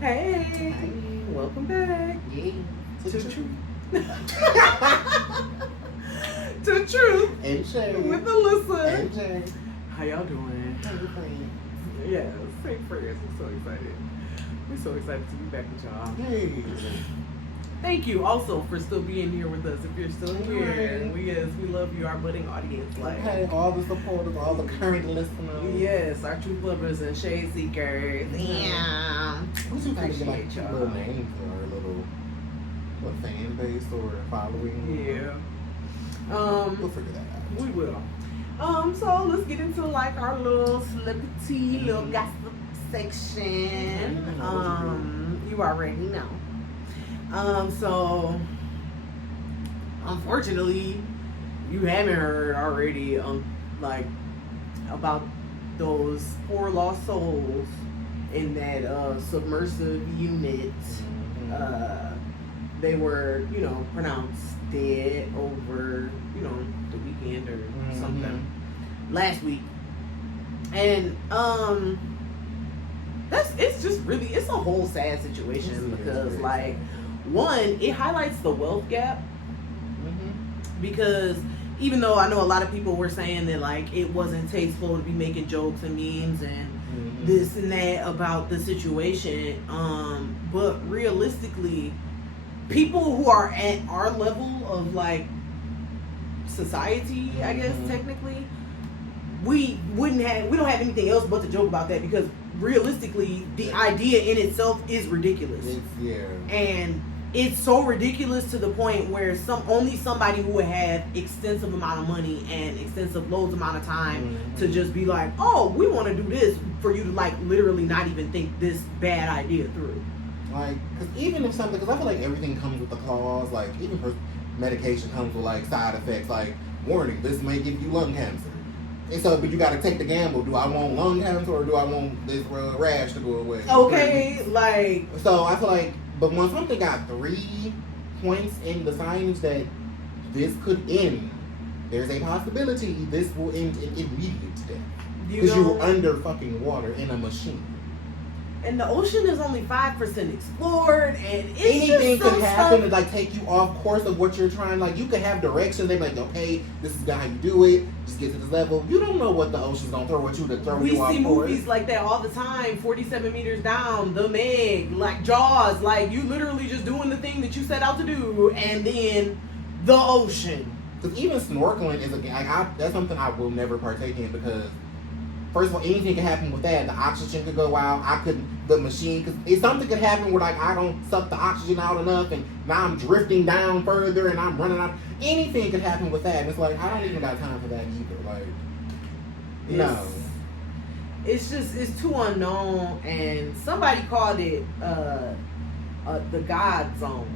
Hey. Hi. Welcome back. Yeah. To the truth. To the truth. And Shay. With Alyssa. And Jay. How y'all doing? Hey, friends. Yeah, same friends. I'm so excited. We're so excited to be back with y'all. Hey. Thank you also for still being here with us. If you're still here, Right. we love you, our budding audience. Okay, all the supporters, all the current listeners. Yes, our truth lovers and shade seekers. Yeah. We should kind of get like Appreciate a y'all. little name for our little fan base or following. Yeah. We'll figure that out. We will. So let's get into like our little celebrity, little gossip section. You already know. So unfortunately, you haven't heard already, like about those 4 lost souls in that submersive unit. They were, pronounced dead over, the weekend or something last week, and it's a whole sad situation because like one, it highlights the wealth gap because even though I know a lot of people were saying that like it wasn't tasteful to be making jokes and memes and this and that about the situation, but realistically, people who are at our level of like society, I guess technically, we don't have anything else but to joke about that because realistically, the idea in itself is ridiculous. And it's so ridiculous to the point where only somebody who would have extensive amount of money and extensive loads amount of time to just be like, oh, we want to do this, for you to like literally not even think this bad idea through. Like, because even if something, because I feel like everything comes with a clause, like even for medication comes with like side effects, like warning, this may give you lung cancer. And so, but you got to take the gamble. Do I want lung cancer or do I want this rash to go away? Okay, like. So I feel like, but when something got 3 points in the signs that this could end, there's a possibility this will end in immediate death. Because you're under fucking water in a machine. And the ocean is only 5% explored, and it's anything just could happen to like take you off course of what you're trying. Like you could have directions. They're like, okay, this is how you do it. Just get to this level. You don't know what the ocean's gonna throw at you to throw you off course. We see movies like that all the time. 47 meters down, The Meg, like Jaws. Like you literally just doing the thing that you set out to do, and then the ocean. Because even snorkeling is that's something I will never partake in because. First of all, anything can happen with that. The oxygen could go out. The machine, because something could happen where like I don't suck the oxygen out enough, and now I'm drifting down further, and I'm running out. Anything could happen with that, and it's like I don't even got time for that either. Like, no. It's too unknown, and somebody called it the God Zone.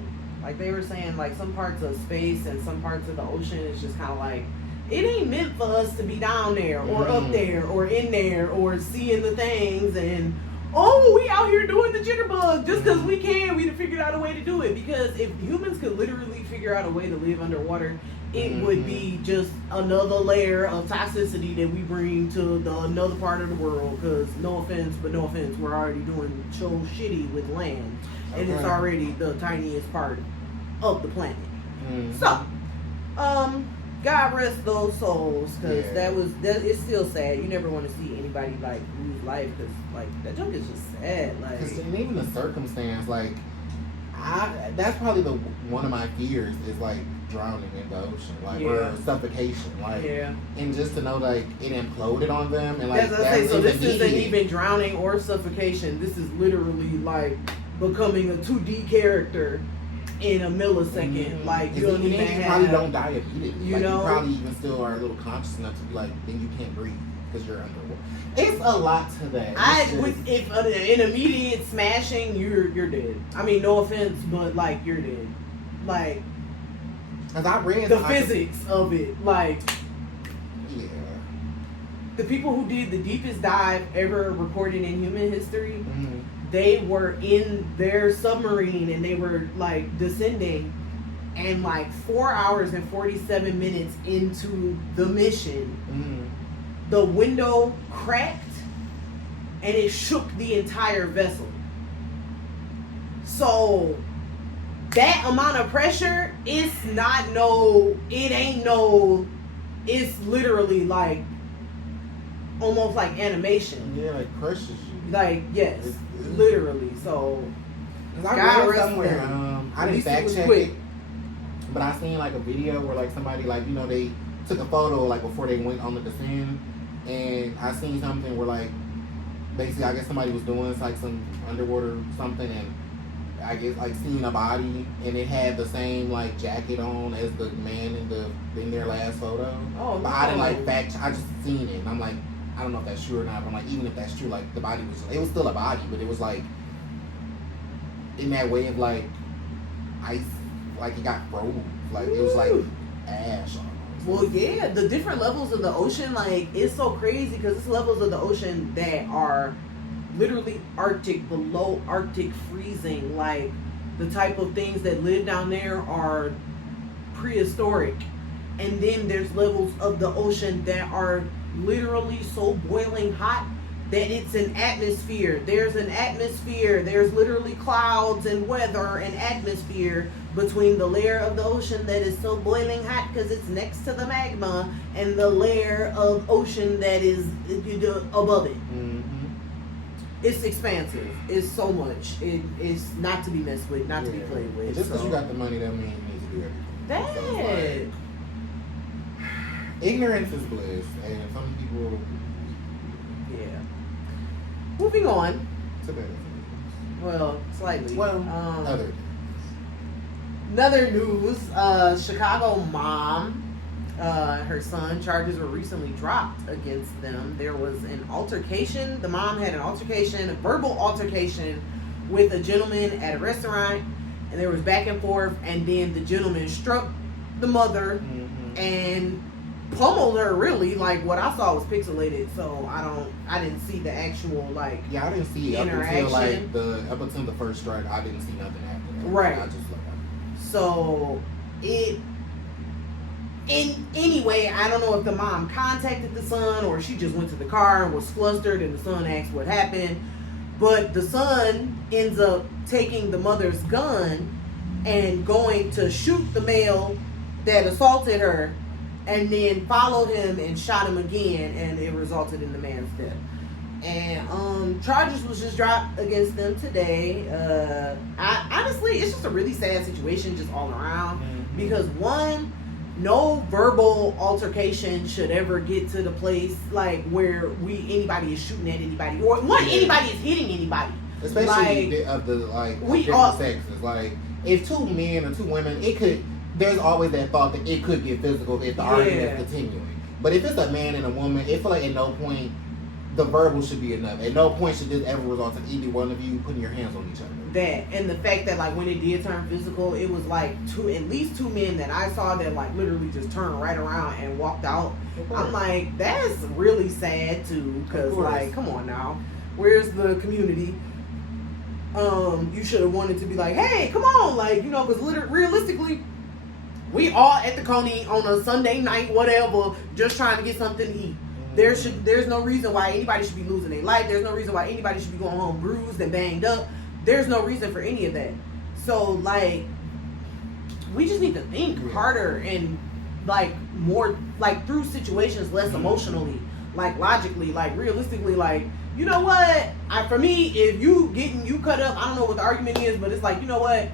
Like they were saying, like some parts of space and some parts of the ocean is just kind of like. It ain't meant for us to be down there or up there or in there or seeing the things and we out here doing the jitterbug just because we can. We figured out a way to do it because if humans could literally figure out a way to live underwater, it would be just another layer of toxicity that we bring to another part of the world. Because no offense, we're already doing so shitty with land, and it's already the tiniest part of the planet. So, God rest those souls, because it's still sad. You never want to see anybody like lose life, because like that joke is just sad. Like, and even the circumstance, like that's probably one of my fears is like drowning in the ocean, like or suffocation, like and just to know like it imploded on them and like so this isn't even drowning or suffocation. This is literally like becoming a 2D character. In a millisecond, like you don't even have. Probably don't die immediately. You know, you probably even still are a little conscious enough to be like, then you can't breathe because you're underwater. It's a lot to that. If an immediate smashing, you're dead. I mean, no offense, but like you're dead. Like, as I read the physics of it, like, the people who did the deepest dive ever recorded in human history. They were in their submarine and they were like descending, and like 4 hours and 47 minutes into the mission, the window cracked and it shook the entire vessel. So that amount of pressure, it's literally like almost like animation. Yeah, like crushes you. Like, yes, literally. So I read somewhere, I didn't fact check quick. it, but I seen like a video where like somebody like, you know, they took a photo like before they went on the descent, and I seen something where like basically I guess somebody was doing like some underwater something, and I guess like seeing a body, and it had the same like jacket on as the man in their last photo. Oh, but I didn't like fact. I just seen it, and I'm like, I don't know if that's true or not. But I'm like, even if that's true, like the body was still a body, but it was like in that way of like ice, like it got froze, like it was like ash almost. Well, yeah, the different levels of the ocean, like it's so crazy because it's levels of the ocean that are literally Arctic, below Arctic freezing. Like the type of things that live down there are prehistoric, and then there's levels of the ocean that are literally so boiling hot that it's an atmosphere. There's an atmosphere. There's literally clouds and weather and atmosphere between the layer of the ocean that is so boiling hot because it's next to the magma and the layer of ocean that is above it. Mm-hmm. It's expansive. It's so much. It's not to be messed with, not to be played with. Just because you got the money, that means you need to do everything. That. So like, ignorance is bliss, and some people. Yeah. Moving on. It's a better thing. Well, slightly. Other. Another news, Chicago mom, her son, charges were recently dropped against them. There was an altercation. The mom had an altercation, a verbal altercation with a gentleman at a restaurant, and there was back and forth, and then the gentleman struck the mother and pummeled her. Really, like what I saw was pixelated, so I didn't see the actual like I didn't see interaction. up until the first strike. I didn't see nothing after that. Right. I just so anyway, I don't know if the mom contacted the son or she just went to the car and was flustered and the son asked what happened, but the son ends up taking the mother's gun and going to shoot the male that assaulted her, and then followed him and shot him again, and it resulted in the man's death. And charges was just dropped against them today. I honestly, it's just a really sad situation just all around, because one, no verbal altercation should ever get to the place like where anybody is shooting at anybody, or anybody is hitting anybody, especially of the different sexes. Like if two men or two women, there's always that thought that it could get physical if the argument is continuing. But if it's a man and a woman, it feel like at no point the verbal should be enough. At no point should this ever result in either one of you putting your hands on each other. That, and the fact that like when it did turn physical, it was like at least two men that I saw that like literally just turned right around and walked out. I'm like, that's really sad too, because like, come on now, where's the community? You should have wanted to be like, hey, come on, like, you know, because realistically, we all at the Coney on a Sunday night, whatever, just trying to get something to eat. There's no reason why anybody should be losing their life. There's no reason why anybody should be going home bruised and banged up. There's no reason for any of that. So like, we just need to think harder and like more like through situations, less emotionally, like logically, like realistically, like, you know what? For me, if you cut up, I don't know what the argument is, but it's like, you know what?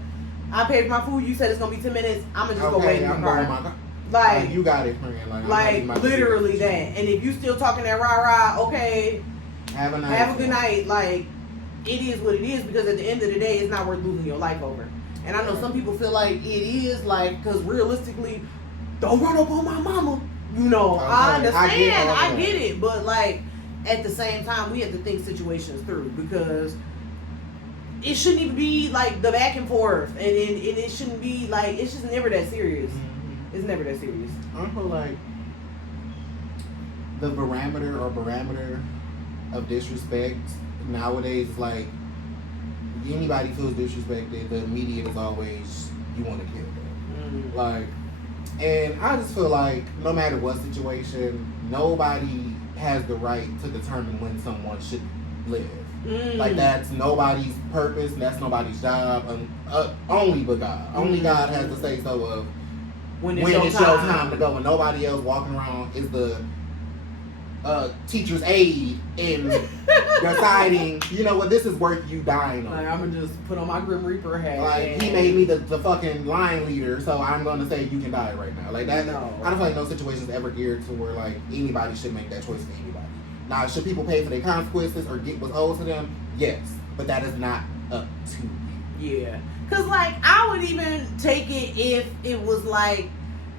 I paid for my food. You said it's gonna be 10 minutes. I'm gonna just go wait in the car. Like you got it, friend. Like literally that. And if you still talking that rah, okay, have a good night. Like, it is what it is, because at the end of the day, it's not worth losing your life over. And I know some people feel like it is, like, because realistically, don't run up on my mama. You know, I understand, I get it, but like at the same time, we have to think situations through, because it shouldn't even be like the back and forth, and it shouldn't be like, it's just never that serious. It's never that serious. I feel like the barometer of disrespect nowadays is like, anybody feels disrespected, the immediate is always, you want to kill them. Like, and I just feel like no matter what situation, nobody has the right to determine when someone should live. Like, that's nobody's purpose, that's nobody's job, only but God. Only God has to say so of when it's your time to go, and nobody else walking around is the teacher's aide in deciding, you know what, this is worth you dying on. Like, I'm gonna just put on my Grim Reaper hat. Like, he made me the fucking line leader, so I'm gonna say you can die right now. Like, that, no. I don't feel like no situation is ever geared to where, like, anybody should make that choice for anybody. Now, should people pay for their consequences or get what's owed to them? Yes. But that is not up to you. Yeah. Because, like, I would even take it if it was like,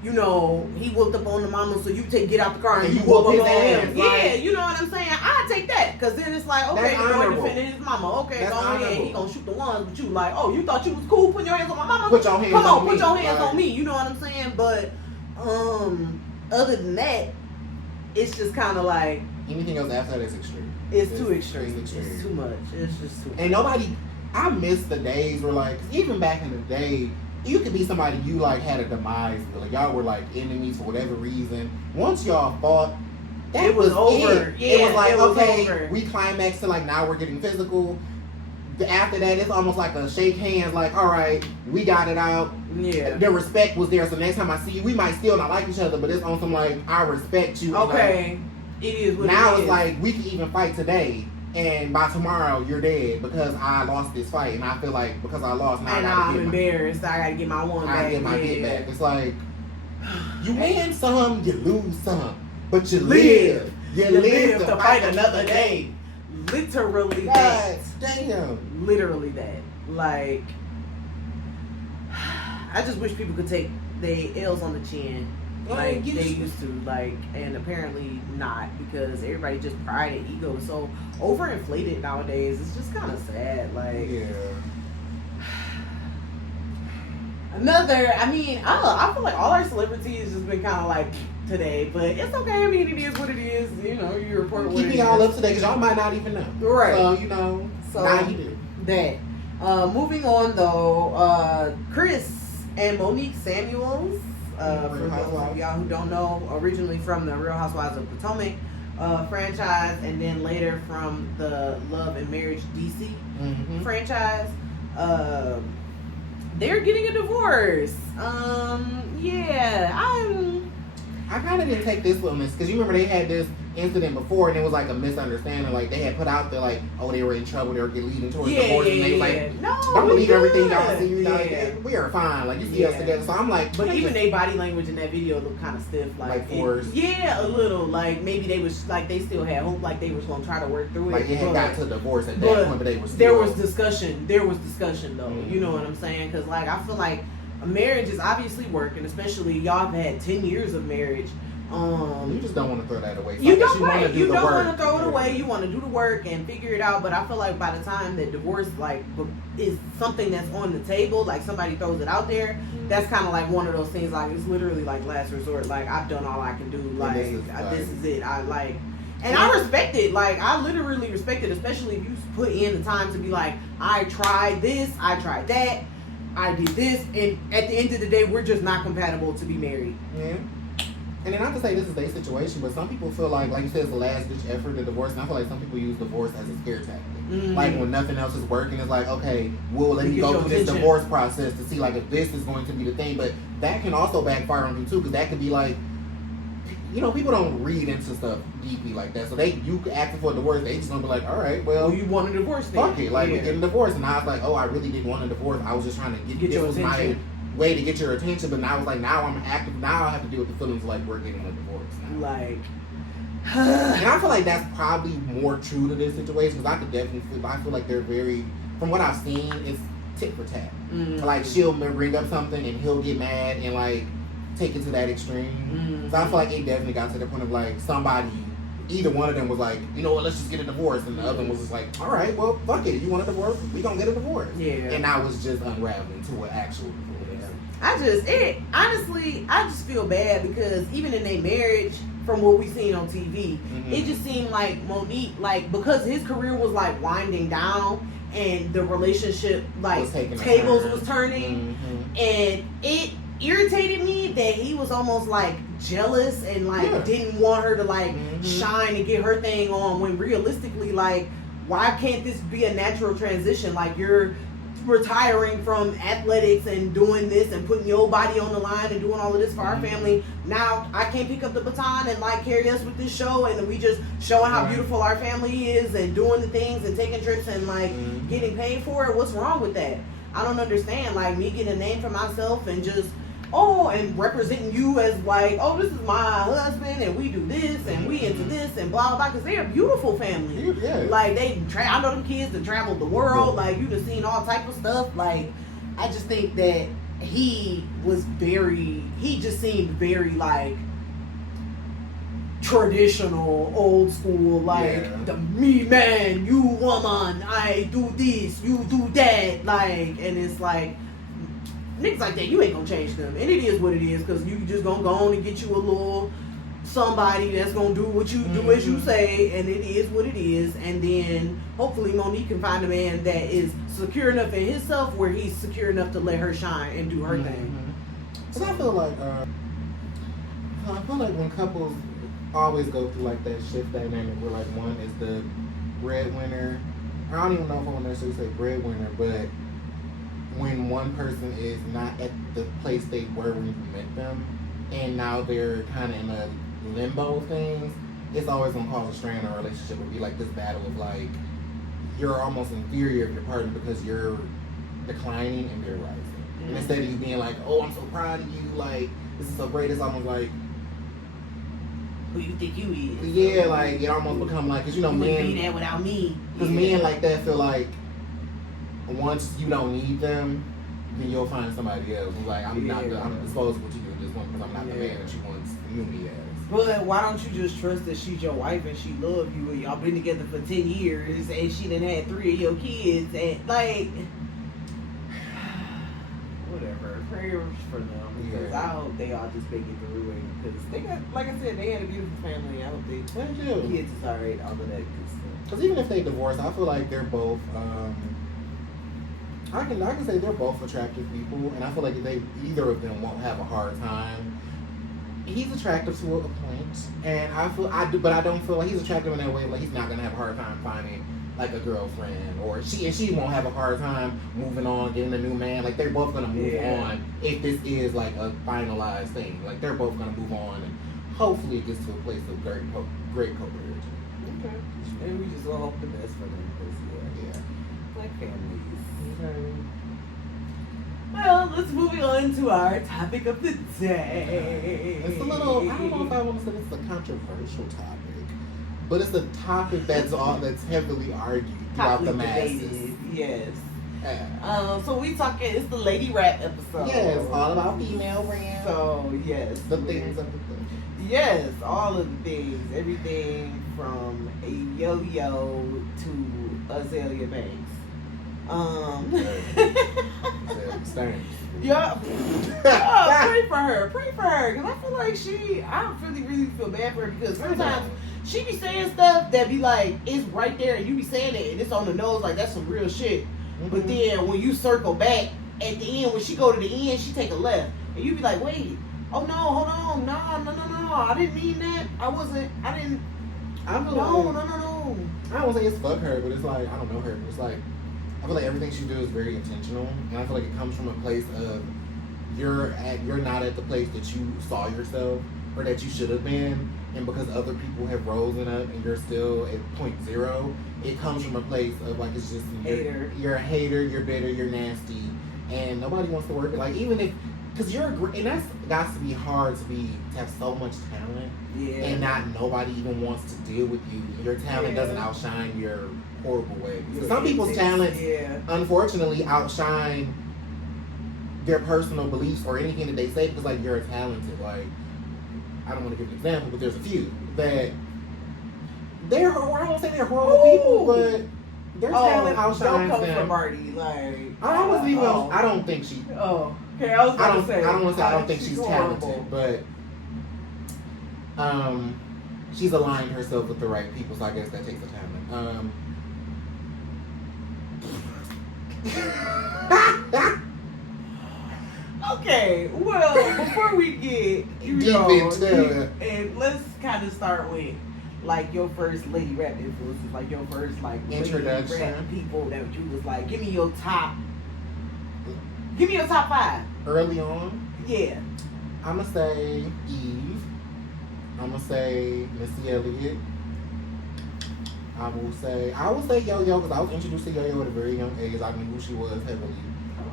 you know, he whooped up on the mama, so you get out the car and you whoop up on him. Yeah, you know what I'm saying? I'd take that. Because then it's like, okay, the boy defending his mama. Okay, go ahead. He going to shoot the ones, but you like, oh, you thought you was cool putting your hands on my mama? Put your hands on me. Come on, put your hands on me. You know what I'm saying? But, other than that, it's just kind of like, anything else after that is extreme. It's too extreme. It's too much. It's just too much. And nobody, I miss the days where, like, even back in the day, you could be somebody you, like, had a demise with. Like, y'all were, like, enemies for whatever reason. Once y'all fought, it was over. Yeah, it was like, okay, over. We climaxed to, like, now we're getting physical. After that, it's almost like a shake hands, like, all right, we got it out. Yeah. The respect was there, so next time I see you, we might still not like each other, but it's on some, like, I respect you. Okay. It is what now it is. It's like, we can even fight today, and by tomorrow, you're dead because I lost this fight, and I feel like because I lost, now and I'm embarrassed. I gotta get my one back. I get my get back. It's like, you win some, you lose some, but you live. You live to fight another day. Literally God that. Damn. Literally that. Like, I just wish people could take their L's on the chin. Like they used to, like, and apparently not, because everybody just pride and ego is so overinflated nowadays. It's just kind of sad. Like, yeah. I feel like all our celebrities just been kind of like today, but it's okay. I mean, it is what it is. You know, you report what it is. Keep y'all up to date because y'all might not even know. Right. So, you know, now you do. That. Moving on though, Chris and Monique Samuels. For those of y'all who don't know, originally from the Real Housewives of Potomac franchise, and then later from the Love and Marriage DC franchise, they're getting a divorce. I kind of didn't take this one because you remember they had this incident before and it was like a misunderstanding. Like they had put out there like, oh, they were in trouble, they were leading towards divorce, and they like, no, don't believe everything y'all see. We are fine. Like you see us together. So I'm like, but even their body language in that video looked kind of stiff, like forced. A little. Like maybe they was like they still had hope, like they was gonna try to work through it. Like it had got to divorce at that point, but they were still. There was discussion though. You know what I'm saying? Because like I feel like a marriage is obviously work, and especially y'all have had 10 years of marriage. You just don't want to throw that away. You don't want to throw it away. You want to do the work and figure it out. But I feel like by the time that divorce like is something that's on the table, like somebody throws it out there, that's kind of like one of those things. Like it's literally like last resort. Like I've done all I can do. Like this is it. I like, and I respect it. Like I literally respect it, especially if you put in the time to be like, I tried this, I tried that, I did this, and at the end of the day, we're just not compatible to be married. Yeah. And then not to say this is their situation, but some people feel like you said, it's the last ditch effort to divorce. And I feel like some people use divorce as a scare tactic. Like when nothing else is working, it's like, okay, we'll let you go through this divorce process to see like if this is going to be the thing. But that can also backfire on you too, because that could be like, you know, people don't read into stuff deeply like that. So you asking for a divorce, they just gonna be like, all right, well, you want a divorce? Fuck it, like we're getting a divorce. And I was like, oh, I really didn't want a divorce. I was just trying to get your attention. Way to get your attention, but now it's like now I'm active. Now I have to deal with the feelings like we're getting a divorce now. Like, and I feel like that's probably more true to this situation because I could definitely I feel like they're very, from what I've seen, it's tit for tat. Like she'll bring up something and he'll get mad and like take it to that extreme. So I feel like it definitely got to the point of like somebody, either one of them was like, you know what, let's just get a divorce, and the other one was just like, all right, well, fuck it, you want a divorce, we gonna get a divorce. Yeah. And I was just unraveling to an actual divorce. Honestly, I just feel bad because even in their marriage, from what we've seen on TV, it just seemed like Monique, like, because his career was like winding down and the relationship, like, tables was turning, and it irritated me that he was almost like jealous and like didn't want her to like shine and get her thing on, when realistically, like, why can't this be a natural transition? Like, you're retiring from athletics and doing this and putting your body on the line and doing all of this for our family. Now I can't pick up the baton and like carry us with this show, and we just showing how beautiful our family is and doing the things and taking trips and like getting paid for it. What's wrong with that? I don't understand. Like, me getting a name for myself and just and representing you as like, oh, this is my husband and we do this and we into this and blah blah blah, because they're a beautiful family. Yeah. Like, I know them kids that traveled the world. Like, you done seen all type of stuff. Like, I just think that he just seemed very like traditional, old school, like the me man, you woman, I do this, you do that, like, and it's like, niggas like that, you ain't gonna change them, and it is what it is, because you just gonna go on and get you a little somebody that's gonna do what you do as you say, and it is what it is. And then hopefully Monique can find a man that is secure enough in himself where he's secure enough to let her shine and do her thing. So I feel like when couples always go through like that shift dynamic where like one is the breadwinner. I don't even know if I want to necessarily say breadwinner, but when one person is not at the place they were when you met them, and now they're kind of in a limbo of things, it's always going to cause a strain in a relationship. It'll be like this battle of like, you're almost inferior of your partner because you're declining and they're rising. And instead of you being like, oh, I'm so proud of you, like, this is so great, it's almost like, who you think you is? Yeah, like, it almost become like, because you know, you men, wouldn't be there without me. Because men like that feel like once you don't need them, then you'll find somebody else who's like, I'm disposable to you at this point because I'm not the man that she wants you me as. But why don't you just trust that she's your wife and she love you and y'all been together for 10 years and she done had 3 of your kids and like, whatever, prayers for them, because I hope they all just make it through it, because they got, like I said, they had a beautiful family. I hope they kids is alright, all of that good stuff. Because even if they divorce, I feel like they're both I can say they're both attractive people, and I feel like either of them won't have a hard time. He's attractive to a point, and but I don't feel like he's attractive in that way. Like, he's not gonna have a hard time finding like a girlfriend, or she won't have a hard time moving on, getting a new man. Like, they're both gonna move on if this is like a finalized thing. Like, they're both gonna move on, and hopefully it gets to a place of great co-parenting. Okay, and we just all hope the best for them, because like families. Well, let's move on to our topic of the day. It's a little, I don't know if I want to say it's a controversial topic, but it's a topic that's heavily argued throughout the masses. Yes. So we talking, it's the lady rap episode. Yes, all about female rap. So yes. The things of the things. Yes, all of the things. Everything from a YoYo to Azalea Banks. Yeah. Pray for her, because I feel like I don't really feel bad for her, because sometimes she be saying stuff that be like, it's right there and you be saying it and it's on the nose, like that's some real shit. But then when you circle back at the end, when she go to the end, she take a left and you be like, wait, oh no, hold on, no, I didn't mean that. I don't want to say it's fuck her, but it's like, I don't know her, but it's like, I feel like everything she does is very intentional, and I feel like it comes from a place of you're not at the place that you saw yourself or that you should have been, and because other people have risen up and you're still at point zero, it comes from a place of like, it's just you're a hater, you're bitter, you're nasty, and nobody wants to work. Like, even if, because and that's got to be hard to have so much talent, and not nobody even wants to deal with you. Your talent doesn't outshine your horrible ways. Some people's talents, unfortunately, outshine their personal beliefs or anything that they say, because like, you're talented. Like, I don't want to give an example, but there's a few that I don't say they're horrible people, but their talent outshines them. Don't come from Marty. Like, I don't think she. Oh, okay. I was going to say. I don't want to say I don't think she's talented, but she's aligned herself with the right people, so I guess that takes the talent. Okay, well, before we get deep into and let's kind of start with, like your first lady rap influences, like your first like Introduction. lady rap people that you was like, give me your top 5. Early on, Yeah. I'ma say Eve. I'ma say Missy Elliott. I will say YoYo because I was introduced to YoYo at a very young age. I knew who she was heavily.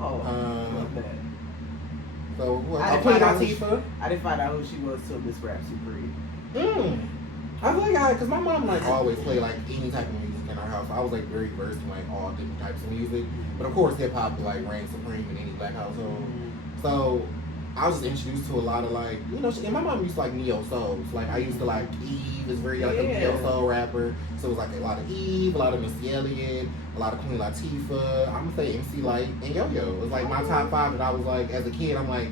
Oh, love that. So who else? I didn't Queen find out Latifah. I didn't find out who she was till Miss Rap Supreme. I feel like because my mom like always played like any type of music in our house. I was like very versed in like all different types of music. But of course, hip hop like reigned supreme in any black household. So I was just introduced to a lot of like, you know, and my mom used to like neo souls. Like I used to like Eve is very like a neo soul rapper. So it was like a lot of Eve, a lot of Missy Elliott, a lot of Queen Latifah. I'm gonna say MC Light and YoYo. It was like my top 5 that I was like as a kid. I'm like,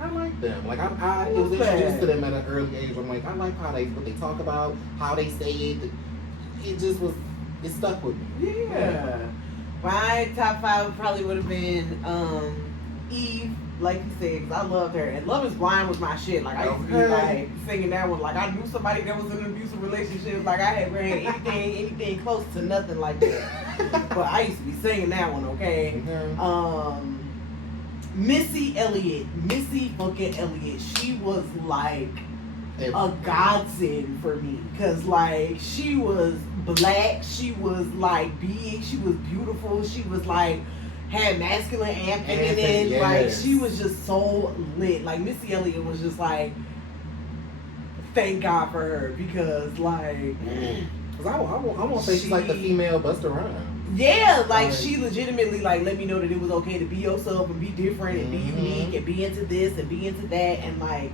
I like them. Like I was introduced to them at an early age. I'm like, I like what they talk about, how they say it. It just was, it stuck with me. Yeah. My top 5 probably would have been Eve, like you said, because I loved her. And Love is Blind was my shit. Like I used to be like singing that one. Like I knew somebody that was in an abusive relationship. Like I had had anything close to nothing like that. But I used to be singing that one, okay? Missy fucking Elliott, she was like a godsend for me, cause like she was black, she was like big, she was beautiful, she was like had masculine and feminine, yes. Like she was just so lit. Like Missy Elliott was just like, thank God for her, because like, cause I want to say she's like the female Busta Rhymes. Yeah, like she legitimately like let me know that it was okay to be yourself and be different and be unique and be into this and be into that, and like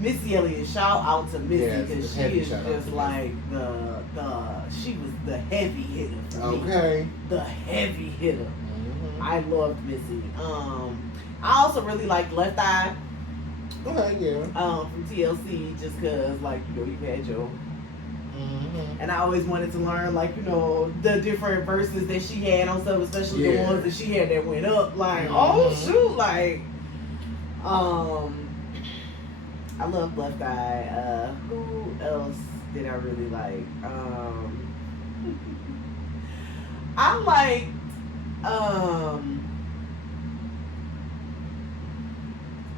Missy Elliott, shout out to Missy, because she is just like she was the heavy hitter for me. Okay. The heavy hitter. I loved Missy. I also really liked Left Eye. Okay, yeah. From TLC, just cause like, you know, you had your and I always wanted to learn, like, you know, the different verses that she had on stuff, especially the ones that she had that went up. Like, oh shoot, like, I love Left Eye. Who else did I really like? I liked,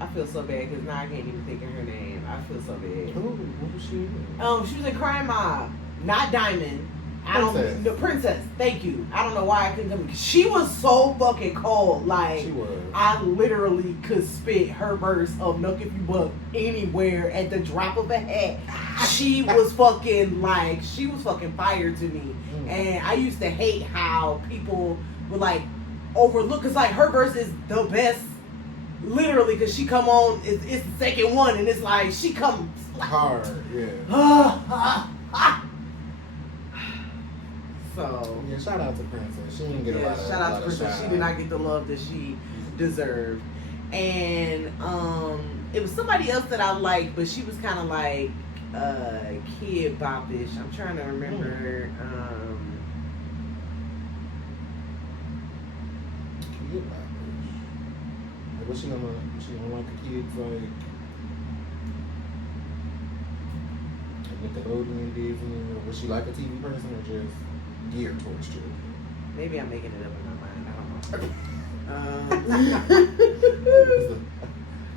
I feel so bad because now I can't even think of her name. I feel so bad. What was she? She was in Crime Mob, not Diamond. The Princess. Thank you. I don't know why I couldn't come. She was so fucking cold. Like she was. I literally could spit her verse of "Nuck If You Buck" anywhere at the drop of a hat. She was fucking fire to me. And I used to hate how people would like overlook, cause like her verse is the best. Literally, because she come on, it's the second one, and it's like she comes like, hard, yeah. So yeah, shout out to Princess. She didn't get a lot of shout out to Princess. She did not get the love that she deserved, and it was somebody else that I liked, but she was kind of like kid bop-ish. I'm trying to remember. Kid bop. Was she gonna like the kids like Nickelodeon, Disney, or was she like a TV person or just geared towards children? Maybe I'm making it up in my mind. I don't know.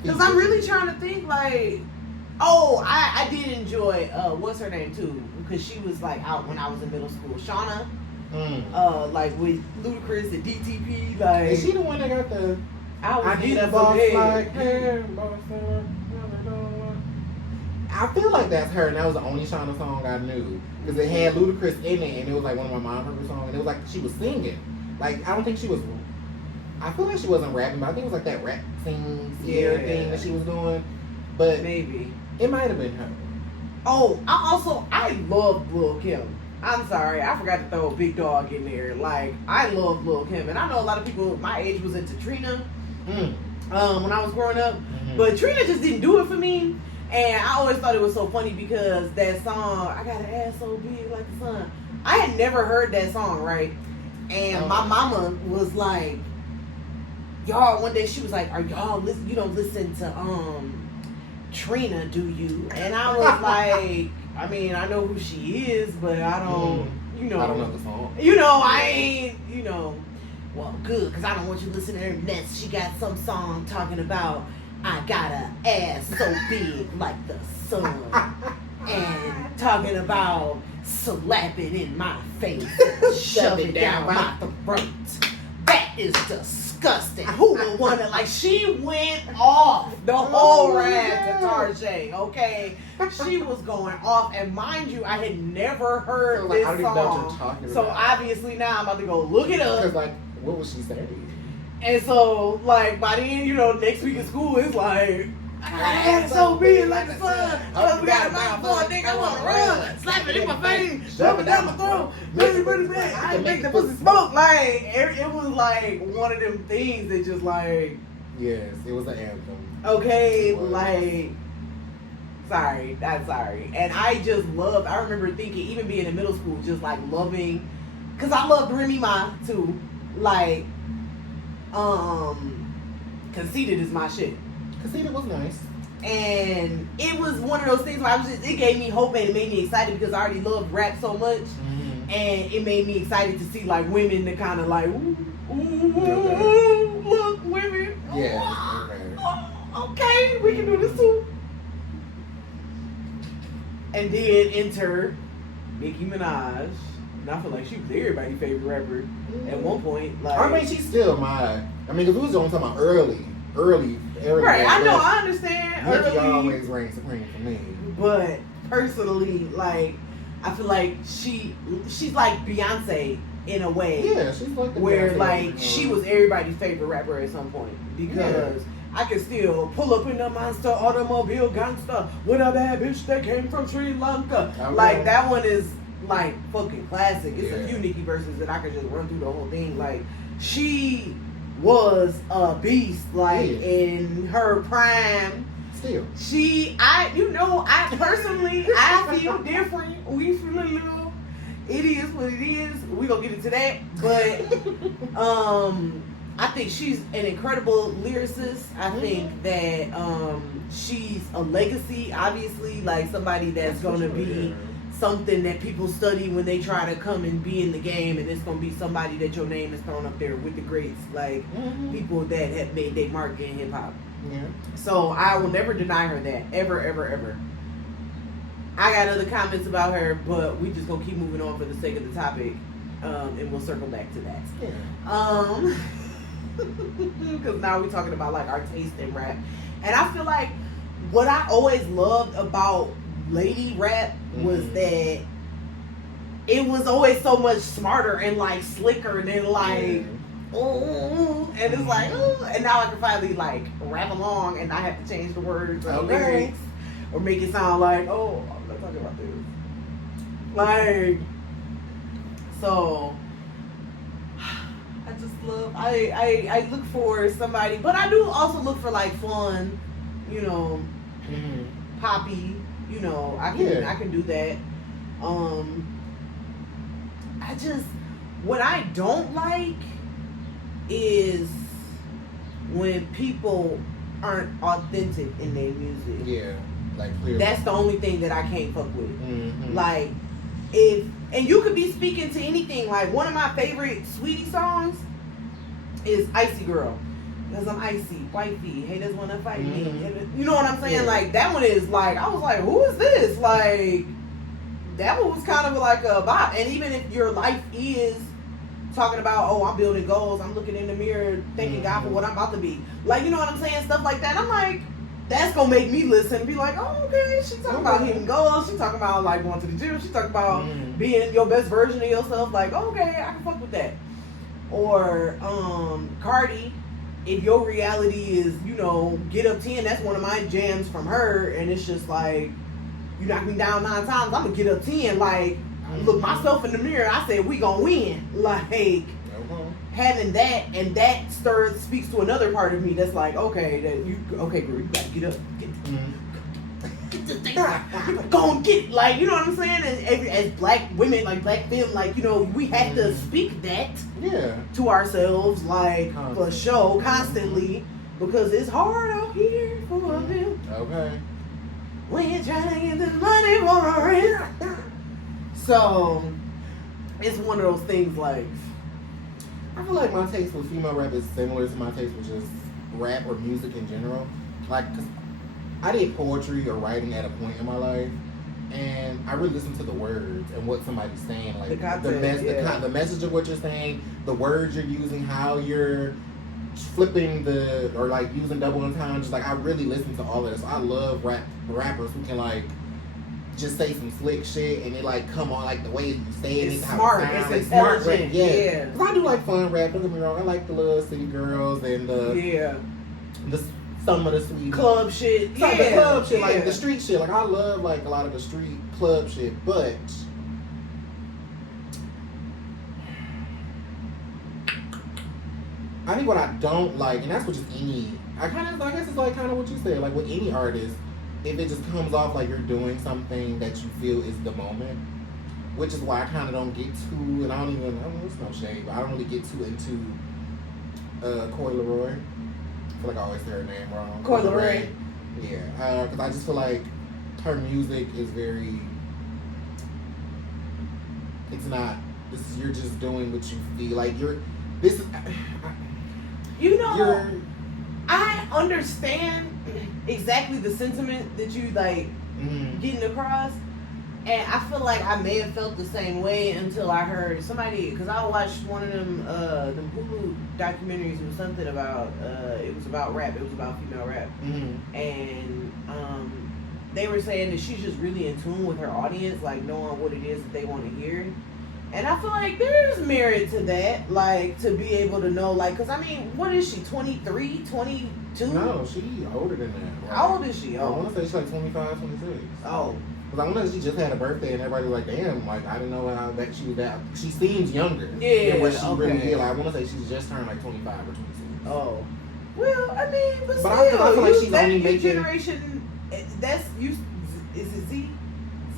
Because I'm really trying to think like, I did enjoy what's her name too, because she was like out when I was in middle school. Shauna, like with Ludacris and DTP. Like, is she the one that got the? I need a boss like her. I feel like that's her, and that was the only Shauna song I knew, because it had Ludacris in it, and it was like one of my mom's favorite songs, and it was like she was singing. Like I don't think she was. I feel like she wasn't rapping, but I think it was like that rap thing that she was doing. But maybe it might have been her. Oh, I love Lil' Kim. I'm sorry, I forgot to throw a Big Dog in there. Like I love Lil' Kim, and I know a lot of people my age was into Trina. When I was growing up, but Trina just didn't do it for me, and I always thought it was so funny because that song, I got an ass so big like the sun, I had never heard that song, right? And my mama was like, y'all, one day she was like, are y'all you don't listen to Trina, do you? And I was like, I mean, I know who she is, but I don't, you know. I don't know the song. You know, I ain't, you know. Well, good, because I don't want you to listen to her next. She got some song talking about, I got a ass so big like the sun. And talking about slapping in my face, shoving down my throat. That is disgusting. Who would want to, like, she went off the whole rap to Tarjay, okay? She was going off, and mind you, I had never heard like, this I don't even know what you're song. talking So about. obviously now I'm about to go look it up. Because, like, what was she saying? And so, like, by the end, you know, next week in school, it's like, I got an ass so big like the sun. So we got a mouthful, I think I want to run. Slap it in my face, shove it down my throat. I make the pussy smoke. Like, it was like one of them things that just like. Yes, it was an anthem. Okay, like. Sorry, that's sorry. And I just loved, I remember thinking, even being in middle school, just like loving, because I loved Remy Ma too. Like, Conceited is my shit. Conceited was nice. And it was one of those things where I was just, it gave me hope and it made me excited because I already loved rap so much. Mm-hmm. And it made me excited to see like women that kind of like, ooh, look, women. Yeah, okay. Okay, we can do this too. And then enter Nicki Minaj. And I feel like she was everybody's favorite rapper at one point. Like, I mean, she's still my. I mean, because we was talking about early. Right, I know, I understand. Nicki Early, always reigns supreme for me. but personally, like, I feel like she's like Beyonce in a way. Yeah, she's like the where Beyonce, like she was everybody's favorite rapper at some point because I can still pull up in the monster automobile gangster with a bad bitch that came from Sri Lanka. Okay. Like that one is like fucking classic. It's a Yeah. few Nicki verses that I could just run through the whole thing. Like she was a beast, like in her prime. Still. I personally, I feel different. We feel a little. It is what it is. We gonna get into that, but I think she's an incredible lyricist. I think that she's a legacy, obviously, like somebody that's gonna be something that people study when they try to come and be in the game, and it's gonna be somebody that your name is thrown up there with the greats, like people that have made their mark in hip hop. Yeah. So I will never deny her that, ever, ever, ever. I got other comments about her, but we just gonna keep moving on for the sake of the topic, and we'll circle back to that. Yeah. Because now we're talking about like our taste in rap, and I feel like what I always loved about lady rap was that it was always so much smarter and like slicker than like oh, and it's like oh, and now I can finally like rap along and not have to change the words or the lyrics or make it sound like oh I'm not talking about this, like so. I just love. I look for somebody, but I do also look for like fun, you know, poppy. You know, I can do that. I just what I don't like is when people aren't authentic in their music. Yeah, like clearly. That's the only thing that I can't fuck with. Mm-hmm. Like if. And you could be speaking to anything. Like one of my favorite Sweetie songs is Icy Girl. Because I'm icy, wifey, haters wanna fight me. You know what I'm saying? Yeah. Like that one is like, I was like, who is this? Like that one was kind of like a bop. And even if your life is talking about, oh, I'm building goals, I'm looking in the mirror, thanking God for what I'm about to be. Like, you know what I'm saying? Stuff like that. I'm like, that's gonna make me listen and be like, oh, okay, she's talking about hitting goals, she's talking about like going to the gym, she's talking about being your best version of yourself, like, okay, I can fuck with that. Or Cardi, if your reality is, you know, get up 10, that's one of my jams from her, and it's just like, you knock me down 9 times, I'm gonna get up 10, like, look myself in the mirror, I said, we gonna win. Like, having that, and that speaks to another part of me that's like, okay, girl, you gotta get up, get this thing, go and get it, like, you know what I'm saying? And as black women, like black femme, like, you know, we have to speak that to ourselves, like, for show, constantly, because it's hard out here for them. Okay. when you're trying to get this money for a rent. So it's one of those things like, I feel like my taste with female rap is similar to my taste with just rap or music in general. Like, cause I did poetry or writing at a point in my life, and I really listen to the words and what somebody's saying. Like the content, the message of what you're saying, the words you're using, how you're flipping or like using double entendres. Like, I really listen to all of this. I love rappers who can like just say some slick shit and it like come on like the way you say it. It's smart. How it sounds. It's smart rap. Yeah. Cause I do like fun rap. Don't get me wrong. I like the little city girls and some of the sweet club shit. The club shit, like the street shit. Like, I love like a lot of the street club shit, but I think what I don't like, and that's what just I guess it's like kind of what you said, like with any artist, if it just comes off like you're doing something that you feel is the moment, which is why I kind of don't get too, and I don't know, it's no shade, but I don't really get too into Coy Leroy. I feel like I always say her name wrong. Coy Leroy. Yeah, because I just feel like her music is very, it's not, you're just doing what you feel, like I understand exactly the sentiment that you like getting across, and I feel like I may have felt the same way until I heard somebody, because I watched one of them Hulu documentaries. It was something about it was about rap. It was about female rap, and they were saying that she's just really in tune with her audience, like knowing what it is that they want to hear. And I feel like there's merit to that, like, to be able to know, like, because, I mean, what is she, 23, 22? No, she older than that. Like, how old is she? I want to say she's like 25, 26. Oh. Because I want to say she just had a birthday and everybody was like, damn, like, I didn't know how that she was that. She seems younger than what she really is. Like, I want to say she's just turned like 25 or 26. Oh. Well, I mean, but still, I feel like she's that only making... generation, that's, is it Z?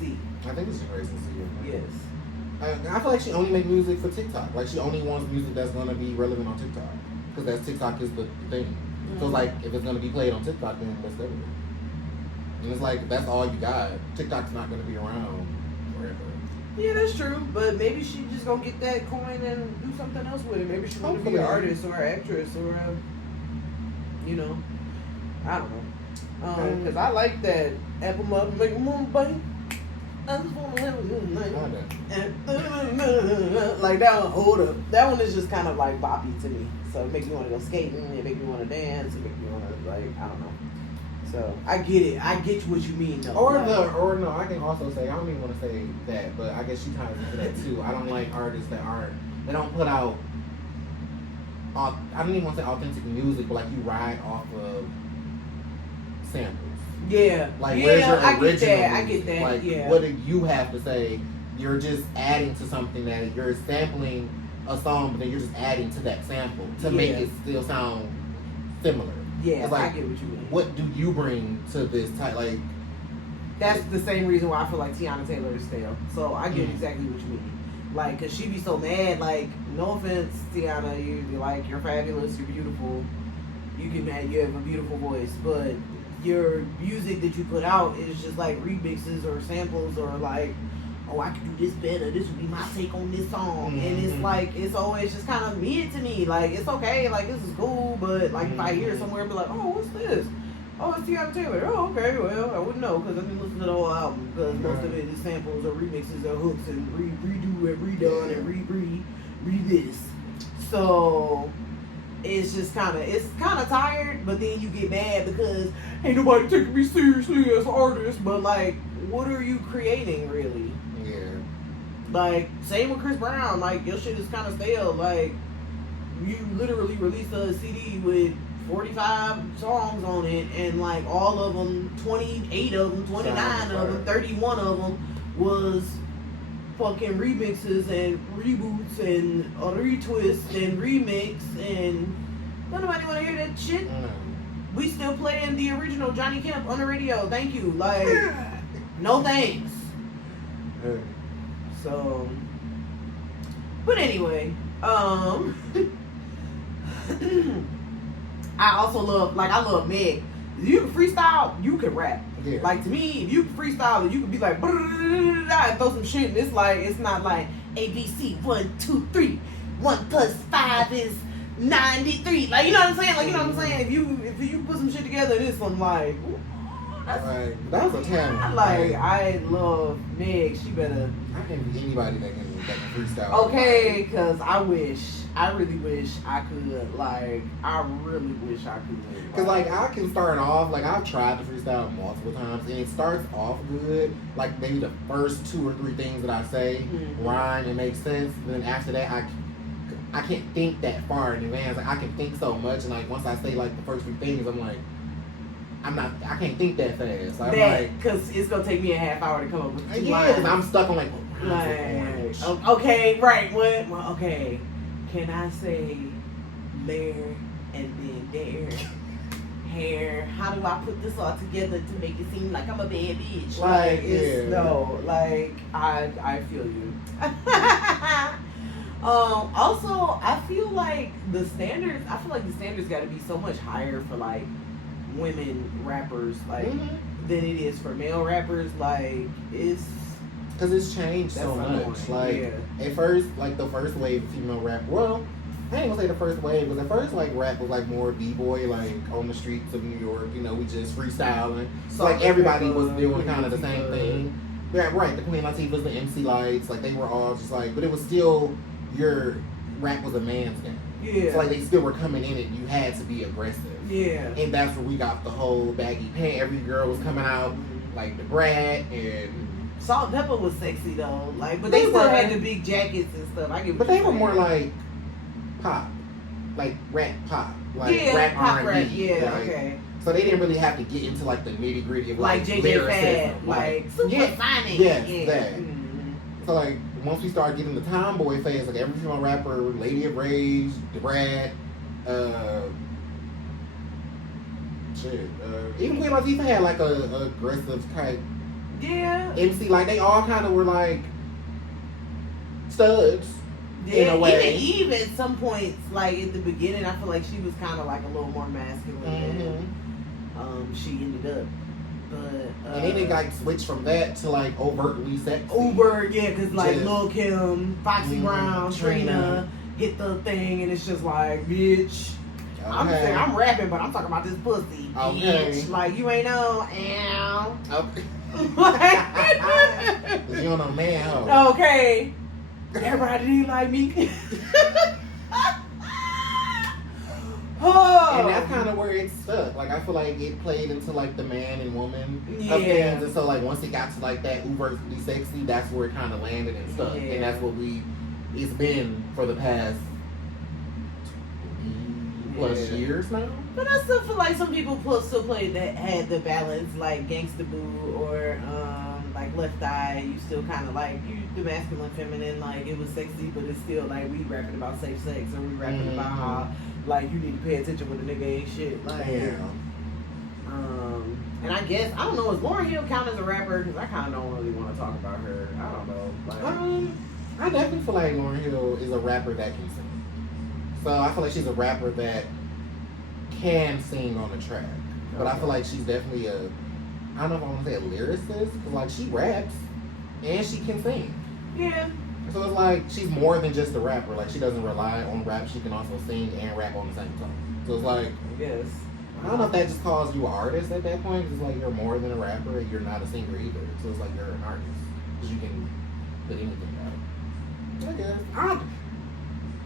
Z. I think it's Generation Z. Yes. I feel like she only makes music for TikTok. Like, she only wants music that's going to be relevant on TikTok. Because TikTok is the thing. So, like, if it's going to be played on TikTok, then that's everything. And it's like, that's all you got. TikTok's not going to be around forever. Yeah, that's true. But maybe she just going to get that coin and do something else with it. Maybe she wants to be an artist or an actress or a, you know, I don't know. Because I like that Apple Mug make one bite. I just want to have a good night. Like that one, hold up. That one is just kind of like boppy to me. So it makes me want to go skating. It makes me want to dance. It makes me want to, like, I don't know. So I get it. I get what you mean though. Or no, I can also say, I don't even want to say that, but I guess she ties into that too. I don't like artists that don't put out, I don't even want to say authentic music, but like you ride off of samples. Yeah. Like, where's your original? I get that. Like, what do you have to say? You're just adding to something that you're sampling a song, but then you're just adding to that sample to make it still sound similar. Yeah, like, I get what you mean. What do you bring to this type? Like, that's the same reason why I feel like Tiana Taylor is stale. So I get exactly what you mean. Like, cause she be so mad. Like, no offense, Tiana, you're fabulous, you're beautiful, you have a beautiful voice, but your music that you put out is just like remixes or samples or like, oh, I could do this better, this would be my take on this song. And it's like, it's always just kind of mid to me. Like, it's okay, like, this is cool, but like if I hear it somewhere and be like, oh, what's this? Oh, it's Tiana Taylor. Oh, okay, well, I wouldn't know because I didn't listen to the whole album, because most of it is samples or remixes or hooks and redo and redone and re this. So it's just kind of tired, but then you get mad because ain't nobody taking me seriously as an artist. But like, what are you creating really? Yeah. Like, same with Chris Brown. Like, your shit is kind of stale. Like, you literally released a CD with 45 songs on it, and like all of them, 28 of them, 29 of them, 31 of them was fucking remixes and reboots and a retwist and remix, and nobody want to hear that shit. We still playing the original Johnny Kemp on the radio. Thank you. Like, no thanks. So, but anyway, I also love, like, I love Meg. You can freestyle, you can rap. Yeah. Like to me, if you freestyle, you could be like and throw some shit, and it's not like ABC 1, 2, 3. 1 + 5 is 93. Like you know what I'm saying? Like you know what I'm saying? If you put some shit together, this one like. Ooh, that's a talent. Like I love Meg. She better. I can be anybody that can freestyle. Okay, cause I really wish I could. Like I really wish I could. Cause like I can start off like I've tried to freestyle multiple times and it starts off good. Like maybe the first 2 or 3 things that I say rhyme and make sense. And then after that I can't think that far in advance. Like I can think so much and like once I say like the first 3 things, I'm like. I can't think that fast. I'm like, cause it's gonna take me a half hour to come up with 2 yeah, lines. I'm stuck on like okay, right, what? Well, okay, can I say there and then there? Hair, how do I put this all together to make it seem like I'm a bad bitch? Like, no, like, I feel you. Also, I feel like the standards gotta be so much higher for, like, women rappers, like, than it is for male rappers. Like, it's... Because it's changed so much. Like, at first, like, the first wave of female rap, well, I ain't gonna say the first wave, but the first, like, rap was, like, more b-boy, like, on the streets of New York, you know, we just freestyling. So, like, everybody was doing kind of the same thing. Yeah, right, the Queen Latifahs, the MC Lights, like, they were all just, like, but it was still, your rap was a man's game. Yeah. So, like, they still were coming in it, you had to be aggressive. Yeah. And that's where we got the whole baggy pant, every girl was coming out, like, the Brat, and... Salt and Pepper was sexy, though, like, but they still had the big jackets and stuff. But they were more, like, pop, like rap pop, like rap pop R&B. Rap, yeah, like, okay. So they didn't really have to get into like the nitty gritty of like JJ Fad, like Supersonic. Yes, yeah. that. Mm-hmm. So like once we started getting the tomboy phase, like every female rapper, Lady of Rage, the Brat, even Queen Latifah had like a aggressive type. Yeah. MC, like they all kind of were like studs. Yeah, in a way. even at some points, like at the beginning, I feel like she was kind of like a little more masculine than she ended up. But and then it like switched from that to like overtly sexy. Because like Lil Kim, Foxy Brown, Trina hit the thing, and it's just like, bitch. Okay. I'm just saying, I'm rapping, but I'm talking about this pussy, bitch. Like you ain't know, Okay. You don't know man, hoe. Okay. Everybody didn't like me. And that's kind of where it stuck. Like I feel like it played into like the man and woman of things, and so like once it got to like that overtly sexy, that's where it kind of landed and stuck, and that's what it's been for the past plus years now. But I still feel like some people still played that had the balance, like Gangsta Boo or like Left Eye. You still kind of like the masculine, feminine. Like it was sexy, but it's still like we rapping about safe sex, or we rapping about how like you need to pay attention when the nigga ain't shit. Like and I guess I don't know. Is Lauryn Hill count as a rapper? Because I kind of don't really want to talk about her. I don't know. Like, I definitely feel like Lauryn Hill is a rapper that can sing. So I feel like she's a rapper that can sing on the track. But I feel like she's definitely I don't know if I want to say a lyricist, because like she raps and she can sing. Yeah. So it's like she's more than just a rapper. Like she doesn't rely on rap. She can also sing and rap on the same song. So it's like, yes. I don't know if that just calls you an artist at that point. Because it's like you're more than a rapper and you're not a singer either. So it's like you're an artist because you can put anything out. I guess.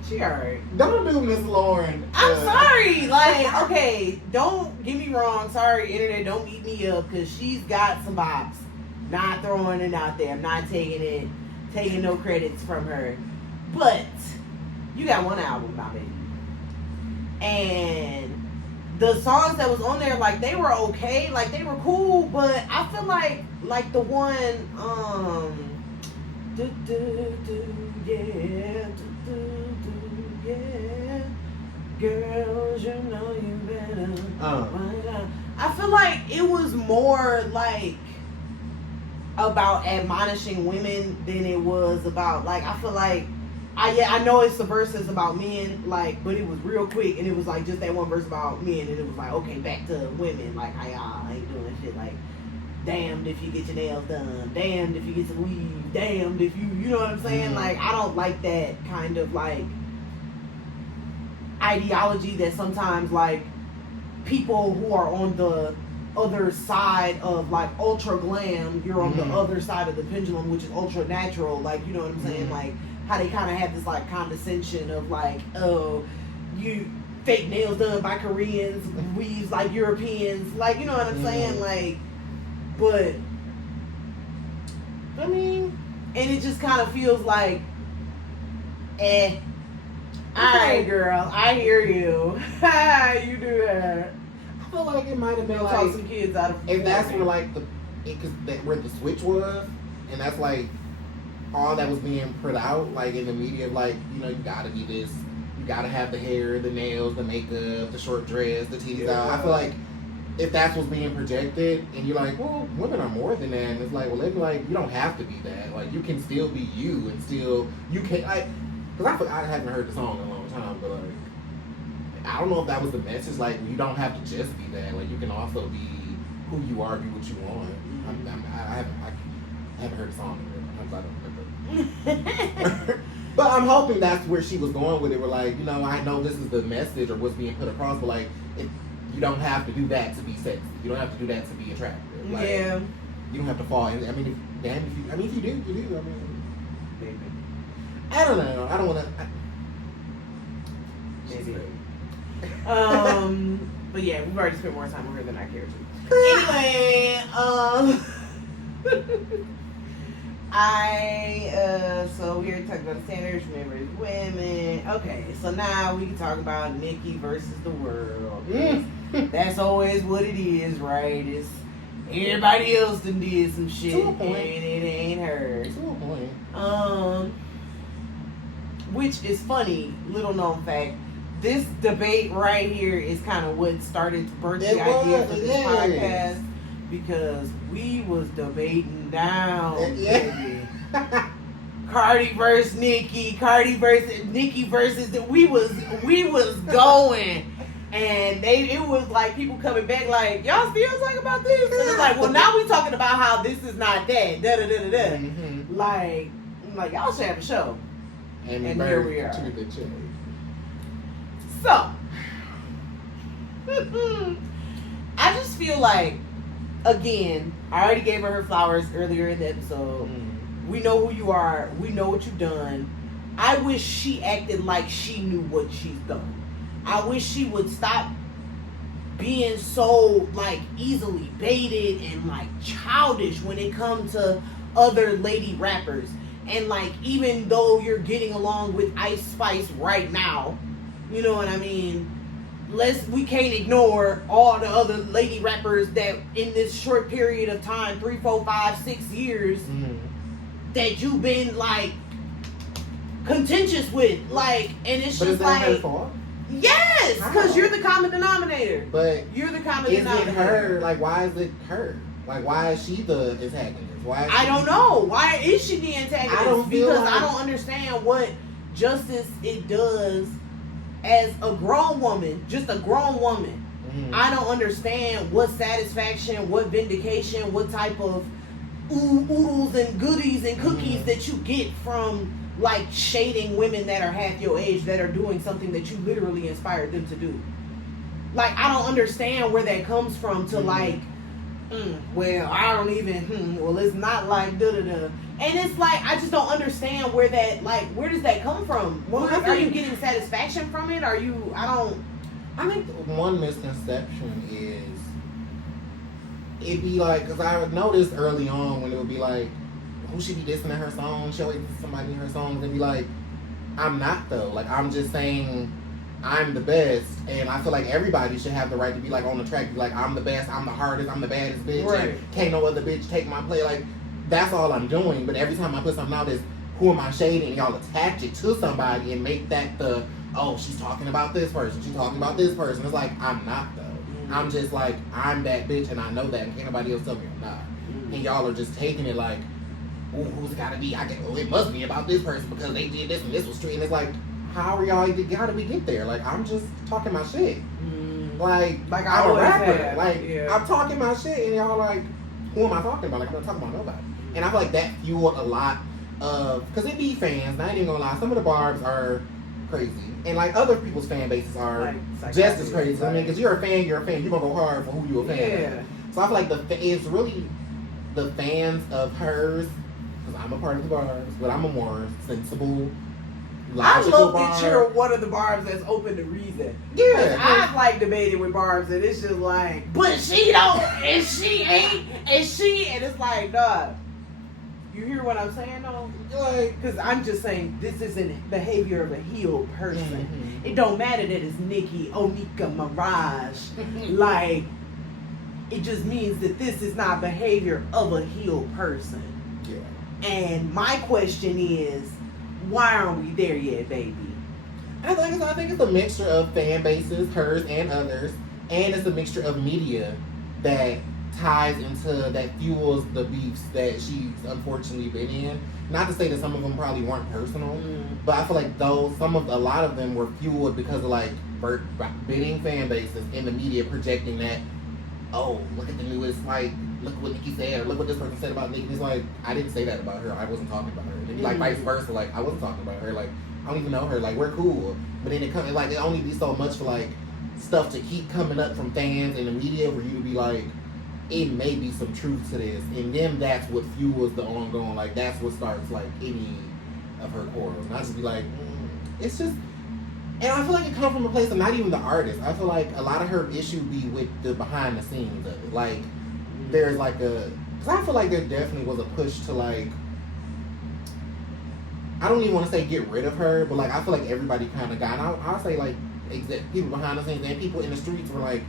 She alright. Don't do Miss Lauren. I'm sorry. Like, okay, don't get me wrong. Sorry, internet, don't beat me up, because she's got some bops. Not throwing it out there. I'm not taking no credits from her. But you got one album, my baby. And the songs that was on there, like, they were okay. Like, they were cool, but I feel like the one, yeah, girls, you know you better. I feel like it was more like about admonishing women than it was about, like, I feel like I know it's the verses about men, like, but it was real quick, and it was like just that one verse about men, and it was like, okay, back to women, like, I ain't doing shit, like, damned if you get your nails done, damned if you get some weave, damned if you know what I'm saying? Like, I don't like that kind of, like, ideology that sometimes, like, people who are on the other side of, like, ultra glam, you're on the other side of the pendulum, which is ultra natural, like, you know what I'm saying? Like, how they kind of have this, like, condescension of, like, oh, you fake nails done by Koreans, weaves like Europeans, like, you know what I'm saying? Like, but I mean, and it just kind of feels like, alright, girl, I hear you. You do that. I feel like it might have been They'll like talk some kids out of if that's where like where the switch was, and that's like all that was being put out, like in the media, like, you know, you gotta be this, you gotta have the hair, the nails, the makeup, the short dress, the titties out. I feel like if that's what's being projected, and you're like, well, women are more than that, and it's like, well, it's like, you don't have to be that. Like, you can still be you, and still, you can, like, because I haven't heard the song in a long time, but, like, I don't know if that was the message. Like, you don't have to just be that. Like, you can also be who you are, do what you want. I haven't heard the song in a long time. But I'm hoping that's where she was going with it. We're like, you know, I know this is the message or what's being put across, but, like, you don't have to do that to be sexy. You don't have to do that to be attractive. Like, yeah. You don't have to fall in. I mean, if you do, you do. I mean, maybe. I don't know. I don't want to. Maybe. But yeah, we've already spent more time on her than I care to. Anyway, so we already talked about the standards, remember women. Okay, so now we can talk about Nicki versus the world. That's always what it is, right? It's everybody else done did some shit and it ain't her. To a point. Which is funny, little known fact. This debate right here is kind of what started to birth the idea for this podcast, because we was debating down, baby. Cardi versus Nicki, Nicki versus we was going, and it was like people coming back like, y'all still talking about this? And it's like, well, now we talking about how this is not that, da da da da da. Like y'all should have a show, and here we are. So, I just feel like, again, I already gave her flowers earlier in the episode. We know who you are. We know what you've done. I wish she acted like she knew what she's done. I wish she would stop being so, like, easily baited and, like, childish when it comes to other lady rappers. And, like, even though you're getting along with Ice Spice right now, you know what I mean? We can't ignore all the other lady rappers that in this short period of time, 3, 4, 5, 6 years, that you've been, like, contentious with. Like, and it's just like, her fault? Yes, because you're the common denominator. But you're the common is denominator. it her? Like, why is it her? Like, why is she the antagonist? I don't know. Why is she the antagonist? Because I don't understand what justice it does as a grown woman, just a grown woman. I don't understand what satisfaction, what vindication, what type of oodles and goodies and cookies that you get from, like, shading women that are half your age that are doing something that you literally inspired them to do. Like, I don't understand where that comes from to, like, well, I don't even, well, it's not like da-da-da. And it's like, I just don't understand where that, like, where does that come from? Are you getting satisfaction from it? I think one misconception is, it'd be like, because I noticed early on when it would be like, who should be dissing in her song? Show it to somebody in her songs and be like, I'm not though. Like, I'm just saying I'm the best, and I feel like everybody should have the right to be like on the track, be like, I'm the best, I'm the hardest, I'm the baddest bitch, right. And can't no other bitch take my play. Like, that's all I'm doing. But every time I put something out, is who am I shading? And y'all attach it to somebody and make that the, oh, she's talking about this person, she's talking about this person. It's like, I'm not though. I'm just like, I'm that bitch, and I know that, and can't nobody else tell me I'm not. And y'all are just taking it like, ooh, who's it gotta be? It must be about this person because they did this and this was straight. And it's like, how are y'all? How did we get there? Like, I'm just talking my shit. Like I'm a rapper. I'm talking my shit, and y'all like, who am I talking about? Like, I'm not talking about nobody. And I feel like that fueled a lot of, because it be fans, and I ain't even gonna lie, some of the Barbs are crazy. And like other people's fan bases are just as crazy. I mean, because you're a fan, you're gonna go hard for who you're a fan of. So I feel like it's really the fans of hers, because I'm a part of the Barbs, but I'm a more sensible, I love Barb. that you're one of the Barbs that's open to reason. Yeah. I've like debated with Barbs and it's just like, but she don't, and she ain't, and it's like, dog. You hear what I'm saying though? Like, because I'm just saying this isn't behavior of a healed person. Mm-hmm. It don't matter that it's Nicki, Onika, Mirage. Like, it just means that this is not behavior of a healed person. Yeah. And my question is, why aren't we there yet, baby? I think it's a mixture of fan bases, hers and others, and it's a mixture of media that ties into, that fuels the beefs that she's unfortunately been in. Not to say that some of them probably weren't personal, but I feel like a lot of them were fueled because of like bidding fan bases and the media projecting that, oh, look at the newest, like, look what Nicki said, or look what this person said about Nicki. And it's like, I didn't say that about her. I wasn't talking about her. And like vice versa, like I wasn't talking about her. Like, I don't even know her. Like, we're cool. But then it only be so much for like stuff to keep coming up from fans and the media for you to be like, it may be some truth to this. And then that's what fuels the ongoing, like that's what starts like any of her quarrels. And I just be like, it's just, and I feel like it comes from a place of not even the artist. I feel like a lot of her issue be with the behind the scenes of it. Like, there's like because I feel like there definitely was a push to like, I don't even want to say get rid of her, but like I feel like everybody kind of got out. I'll say like people behind the scenes and people in the streets were like,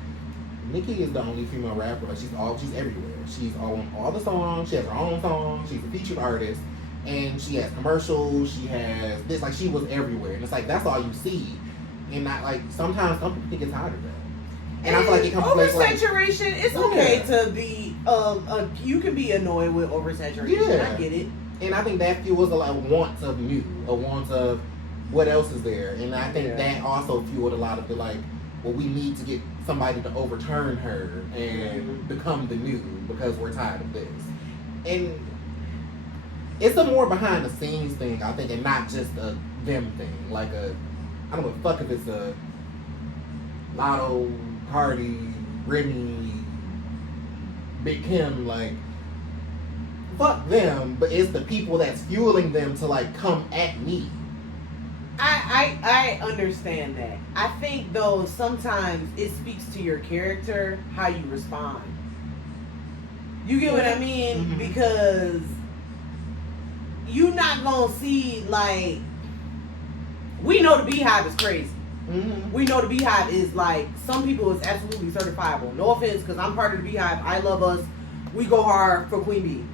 Nicki is the only female rapper. Like she's everywhere. She's on all the songs. She has her own songs. She's a featured artist, and she has commercials. She has this. Like she was everywhere, and it's like that's all you see. And not like sometimes some people get tired of that. And I feel like it comes from oversaturation. Like, it's okay to be you can be annoyed with oversaturation. Yeah. I get it. And I think that fuels a lot of wants of new, a want of what else is there. And I think that also fueled a lot of the like, well, we need to get somebody to overturn her and become the new because we're tired of this. And it's a more behind the scenes thing, I think, and not just a them thing. Like I don't give a fuck if it's a Lotto, Cardi, Remy, Big Kim, like, fuck them, but it's the people that's fueling them to like come at me. I understand that. I think though sometimes it speaks to your character how you respond. You get what I mean? Mm-hmm. Because you not gonna see like, we know the Beehive is crazy. Mm-hmm. We know the Beehive is like, some people is absolutely certifiable. No offense, because I'm part of the Beehive. I love us. We go hard for Queen Bee.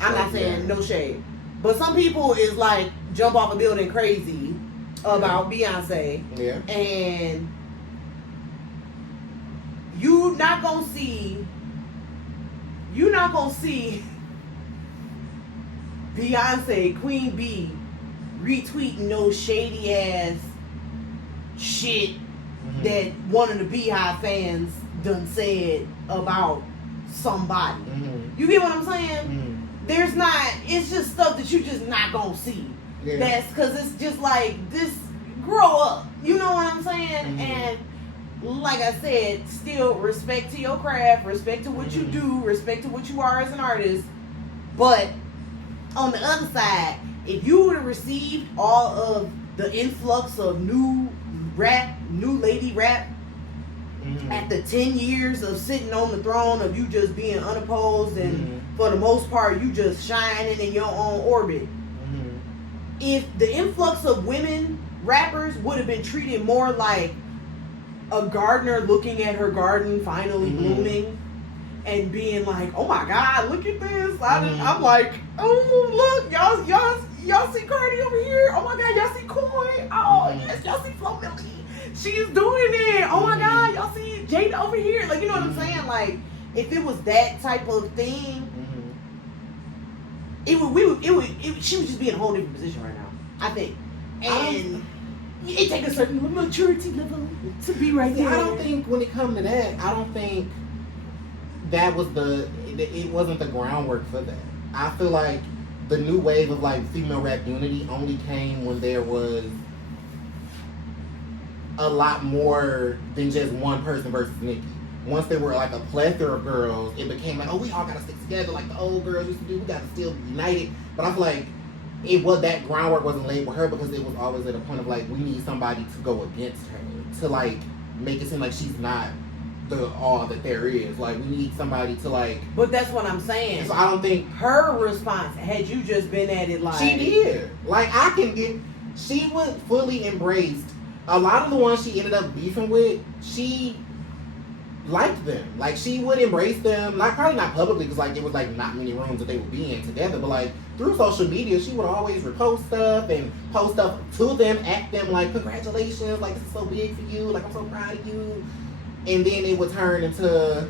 I'm not saying no shade. But some people is like jump off a building crazy about Beyonce. Yeah. And you not gonna see Beyonce, Queen Bee retweeting no shady ass shit that one of the Beehive fans done said about somebody. You get what I'm saying? There's not, it's just stuff that you just not gonna see. Yeah. That's because it's just like, this, grow up. You know what I'm saying? And like I said, still respect to your craft, respect to what you do, respect to what you are as an artist. But on the other side, if you would have received all of the influx of new lady rap, after 10 years of sitting on the throne of you just being unopposed and for the most part you just shining in your own orbit, if the influx of women rappers would have been treated more like a gardener looking at her garden finally blooming and being like, oh my god, look at this, I'm like, oh look, y'all see Cardi over here, oh my god, y'all see Coy, oh yes, y'all see Flo Milli, she's doing it, oh my god, y'all see Jada over here, like, you know what I'm saying? Like, if it was that type of thing, she would just be in a whole different position right now, I think. And it takes a certain maturity level to be right there. I don't think when it comes to that, I don't think that was it wasn't the groundwork for that. I feel like the new wave of like female rap unity only came when there was a lot more than just one person versus Nicki. Once there were like a plethora of girls, it became like, oh, we all gotta stick together like the old girls used to do. We gotta still be united. But I feel like that groundwork wasn't laid with her because it was always at a point of like, we need somebody to go against her to like make it seem like she's not the all that there is. Like, we need somebody to like. But that's what I'm saying. So I don't think her response, had you just been at it like she did. Like, she would fully embraced a lot of the ones she ended up beefing with. She liked them. Like, she would embrace them. Like, probably not publicly because like it was like not many rooms that they would be in together. But like through social media, she would always repost stuff and post stuff to them, at them like, congratulations, like this is so big for you. Like, I'm so proud of you. And then it would turn into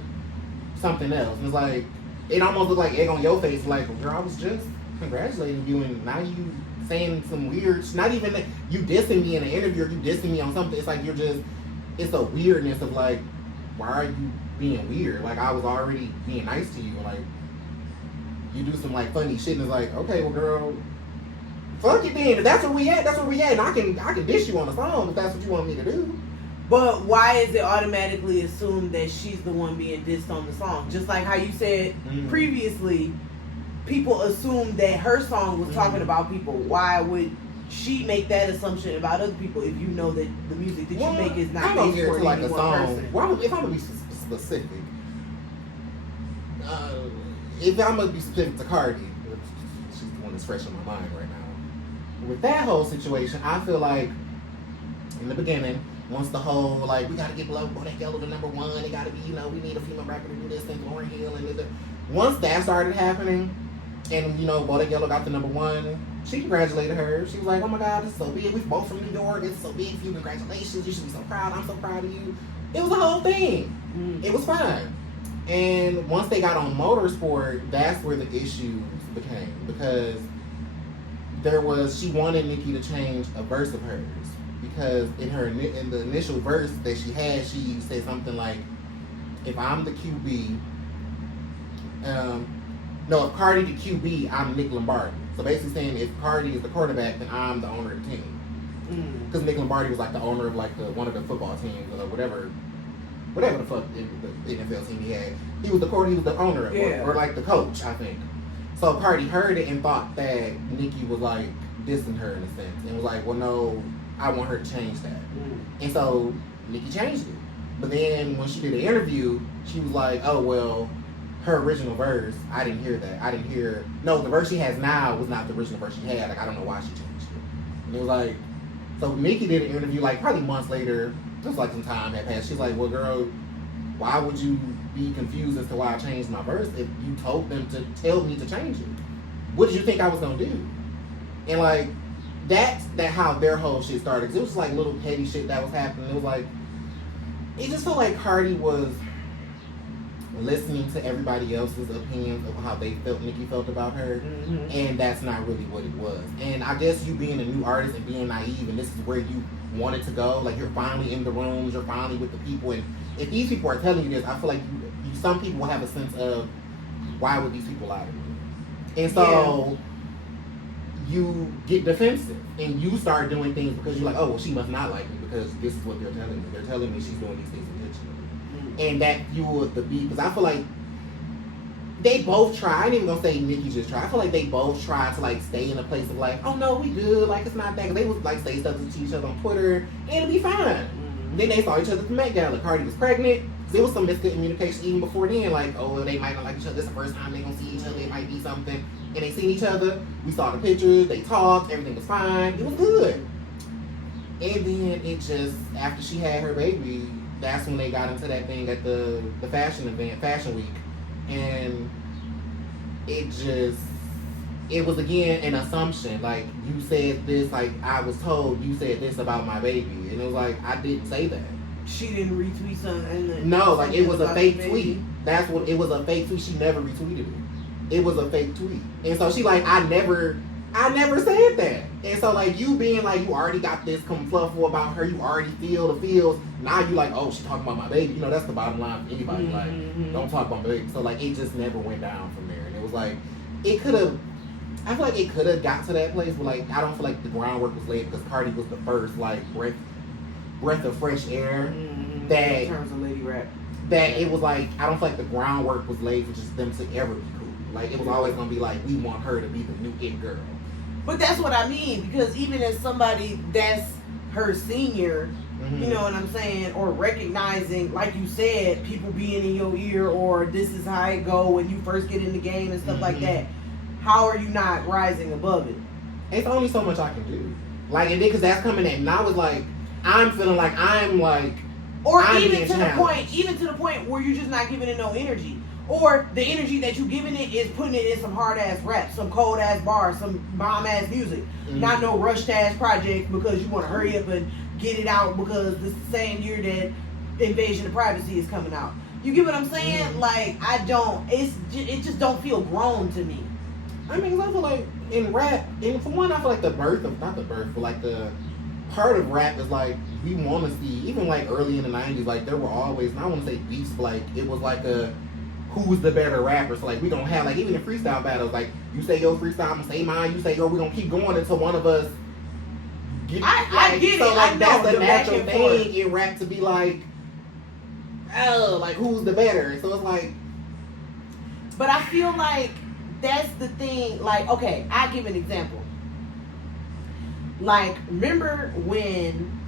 something else. And it's like, it almost looked like egg on your face. Like, girl, I was just congratulating you, and now you saying some weird, not even that you dissing me in an interview or you dissing me on something. It's like it's a weirdness of like, why are you being weird? Like, I was already being nice to you. Like, you do some like funny shit and it's like, okay, well, girl, fuck it then. If that's where we at, that's where we at. And I can dish you on the phone if that's what you want me to do. But why is it automatically assumed that she's the one being dissed on the song? Just like how you said previously, people assumed that her song was talking about people. Why would she make that assumption about other people if you know that the music that you make is not based for like any a one song? person? Well, if I'm gonna be specific, if I'm gonna be specific to Cardi, she's the one that's fresh in my mind right now. With that whole situation, I feel like in the beginning, once the whole, like, we gotta get Bodak Yellow to number one, it gotta be, we need a female rapper to do this, and Lauryn Hill, and once that started happening, and, Bodak Yellow got the number one, she congratulated her. She was like, oh my God, this is so big. We're both from New York. It's so big for you. Congratulations. You should be so proud. I'm so proud of you. It was a whole thing. It was fine. And once they got on Motorsport, that's where the issues became. Because she wanted Nicki to change a verse of hers. Because in the initial verse that she had, she said something like, if I'm the QB, if Cardi the QB, I'm Nick Lombardi. So basically saying if Cardi is the quarterback, then I'm the owner of the team. Because Nick Lombardi was like the owner of like one of the football teams or whatever the fuck the NFL team he had. He was the owner of it, or like the coach, I think. So Cardi heard it and thought that Nicki was like dissing her in a sense, and was like, well, no, I want her to change that. And so Nicki changed it. But then when she did the interview, she was like, oh, well, her original verse, I didn't hear that. The verse she has now was not the original verse she had. Like, I don't know why she changed it. And it was like, so Nicki did an interview, like, probably months later, just like some time had passed. She's like, well, girl, why would you be confused as to why I changed my verse if you told them to tell me to change it? What did you think I was going to do? And, like, that's how their whole shit started. 'Cause it was, like, little petty shit that was happening. It was, like, it just felt like Cardi was listening to everybody else's opinions of how Nicki felt about her, and that's not really what it was. And I guess you being a new artist and being naive, and this is where you wanted to go, like you're finally in the rooms, you're finally with the people, and if these people are telling you this, I feel like some people will have a sense of, why would these people lie to me? And so you get defensive, and you start doing things because you're like, oh, well, she must not like me because this is what they're telling me. They're telling me she's doing these things intentionally. And that fueled the beat, because I feel like they both try. I ain't even gonna say Nicki just tried. I feel like they both tried to like stay in a place of like, oh no, we good, like it's not that. Cause they would like say stuff to each other on Twitter, and it'd be fine. Then they saw each other at the Met Gala. Cardi was pregnant. There was some miscommunication even before then, like, oh, they might not like each other. This is the first time they gonna see each other. It might be something, and they seen each other. We saw the pictures. They talked. Everything was fine. It was good. And then it just, after she had her baby, that's when they got into that thing at the fashion event, Fashion Week. And it was again an assumption. Like, you said this, like, I was told you said this about my baby. And it was like, I didn't say that. She didn't retweet something. No, like, it was a fake tweet. That's what, it was a fake tweet. She never retweeted it. It was a fake tweet. And so she like, I never I never said that. And so, like, you being like, you already got this flufful about her, you already feel the feels. Now you like, oh, she's talking about my baby. You know, that's the bottom line for anybody. Like, don't talk about my baby. So, like, it just never went down from there. And it was like, it could have, I feel like it could have got to that place, but, like, I don't feel like the groundwork was laid because Cardi was the first, like, breath of fresh air that, in terms of lady rap, that it was like, I don't feel like the groundwork was laid for just them to ever be cool. Like, it was always going to be like, we want her to be the new it girl. But that's what I mean, because even as somebody that's her senior, you know what I'm saying, or recognizing, like you said, people being in your ear, or this is how it go when you first get in the game and stuff like that, how are you not rising above it? It's only so much I can do. Like, and then because that's coming in, and I was like, I'm feeling like I'm like, or I'm even being to challenged. the point where you're just not giving it no energy. Or the energy that you're giving it is putting it in some hard-ass rap, some cold-ass bars, some bomb-ass music. Not no rushed-ass project because you want to hurry up and get it out because it's the same year that Invasion of Privacy is coming out. You get what I'm saying? Like, it just don't feel grown to me. I mean, I feel like in rap, and for one, I feel like not the birth, but like the part of rap is like, we want to see, even like early in the 90s, like there were always, and I want to say beefs, but like it was like a, who's the better rapper? So like we don't have, like, even in freestyle battles, like you say your freestyle, I'm gonna say mine, you say yo, we're gonna keep going until one of us I get so it. like I know, that's the a back natural and forth. thing in rap to be like, oh, like who's the better? So it's like, but I feel like that's the thing. Like, okay, I give an example. Like, remember when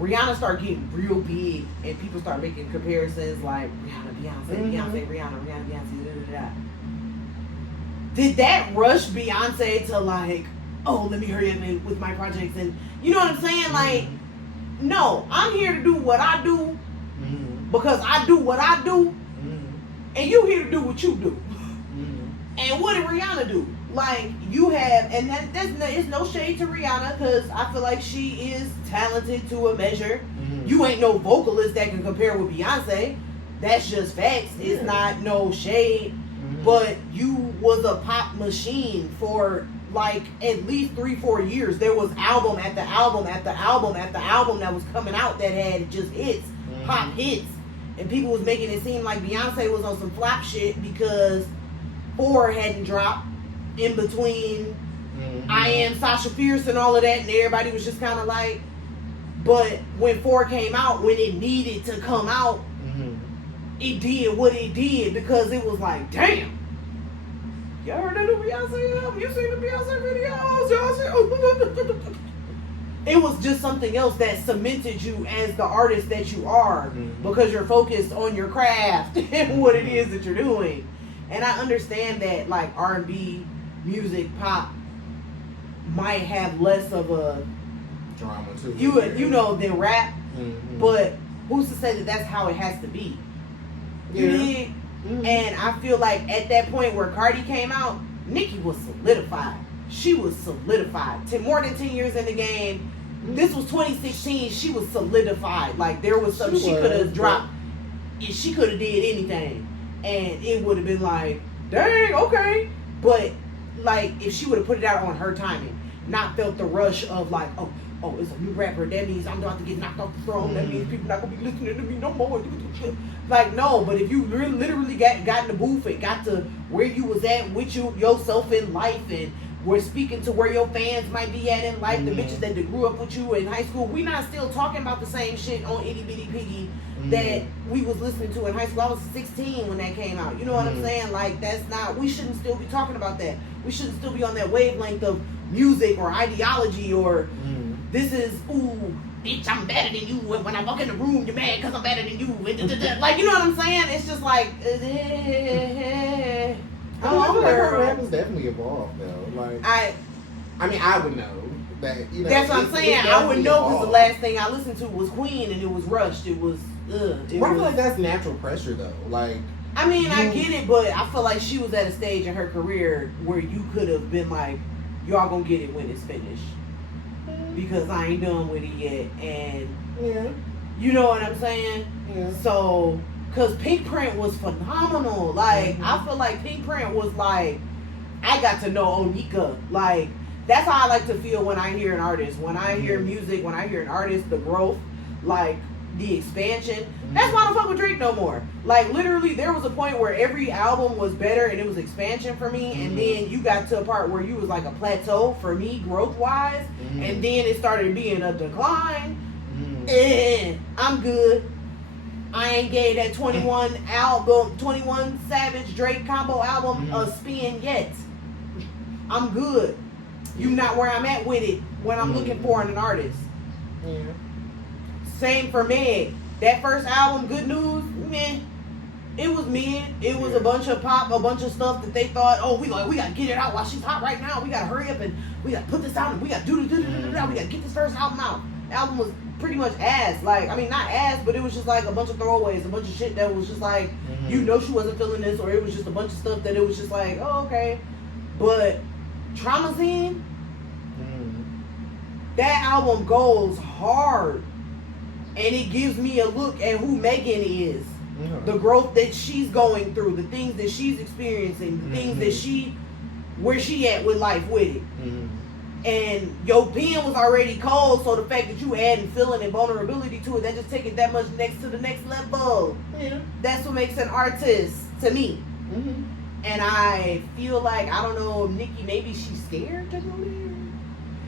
Rihanna started getting real big and people start making comparisons like Rihanna, Beyonce, Beyonce, Rihanna, Beyonce, da da da. Did that rush Beyonce to like, oh, let me hurry up with my projects, and you know what I'm saying? Like, no, I'm here to do what I do because I do what I do, and you here to do what you do. And what did Rihanna do? Like, you have, and it's no shade to Rihanna because I feel like she is talented to a measure. You ain't no vocalist that can compare with Beyonce. That's just facts. It's not no shade. But you was a pop machine for like at least 3-4 years. There was album after album after album after album that was coming out that had just hits, pop hits. And people was making it seem like Beyonce was on some flop shit because 4 hadn't dropped in between I Am Sasha Fierce and all of that, and everybody was just kind of like, but when 4 came out, when it needed to come out, it did what it did because it was like, damn, y'all heard that new Beyonce album? You seen the Beyonce videos? Y'all see? It was just something else that cemented you as the artist that you are because you're focused on your craft and what it is that you're doing. And I understand that like R&B, music, pop might have less of a drama too. You know, than rap, but who's to say that that's how it has to be? You dig? And I feel like at that point where Cardi came out, Nicki was solidified. She was solidified. More than 10 years in the game. This was 2016. She was solidified. Like there was something she could have dropped. She could have did anything, and it would have been like, dang, okay. But like if she would have put it out on her timing, not felt the rush of like, oh, it's a new rapper. That means I'm about to get knocked off the throne. That means people not gonna be listening to me no more. Like no, but if you literally got in the booth and got to where you was at with yourself in life, and we're speaking to where your fans might be at in life, the bitches that grew up with you in high school, we not still talking about the same shit on Itty Bitty Piggy that we was listening to in high school. I was 16 when that came out. You know what I'm saying? Like that's not. We shouldn't still be talking about that. We shouldn't still be on that wavelength of music or ideology or. This is, ooh, bitch, I'm better than you. When I walk in the room, you're mad because I'm better than you. Like, you know what I'm saying? It's just like, I feel like her rap has definitely evolved, though. Like, I mean, I would know that, you know. That's what I'm saying. I would know because the last thing I listened to was Queen, and it was rushed. It was, I feel like that's natural pressure, though. Like, I mean, I get it, but I feel like she was at a stage in her career where you could have been like, y'all gonna get it when it's finished. Because I ain't done with it yet, and you know what I'm saying? So, cause Pink Print was phenomenal. Like I feel like Pink Print was like I got to know Onika. Like, that's how I like to feel when I hear an artist. When I hear music, when I hear an artist, the growth, like the expansion. That's why I don't fuck with Drake no more. Like, literally, there was a point where every album was better and it was expansion for me. And then you got to a part where you was like a plateau for me, growth wise. And then it started being a decline. And I'm good. I ain't gave that 21 Savage Drake combo album a spin yet. I'm good. You not where I'm at with it when I'm looking for an artist. Same for Meg. That first album, Good News, man, it was mid. It was a bunch of pop, a bunch of stuff that they thought, oh, we gotta get it out while she's hot right now. We gotta hurry up and we gotta put this out and we gotta do. We gotta get this first album out. The album was pretty much ass. Like, I mean, not ass, but it was just like a bunch of throwaways, a bunch of shit that was just like, you know, she wasn't feeling this, or it was just a bunch of stuff that it was just like, oh, okay. But Traumazine, that album goes hard, and it gives me a look at who Megan is, the growth that she's going through, the things that she's experiencing, the things that where she at with life with it. And your pen was already cold, so the fact that you adding feeling and vulnerability to it, that just take it that much to the next level. That's what makes an artist to me. And I feel like, I don't know, Nikki, maybe she's scared to go there.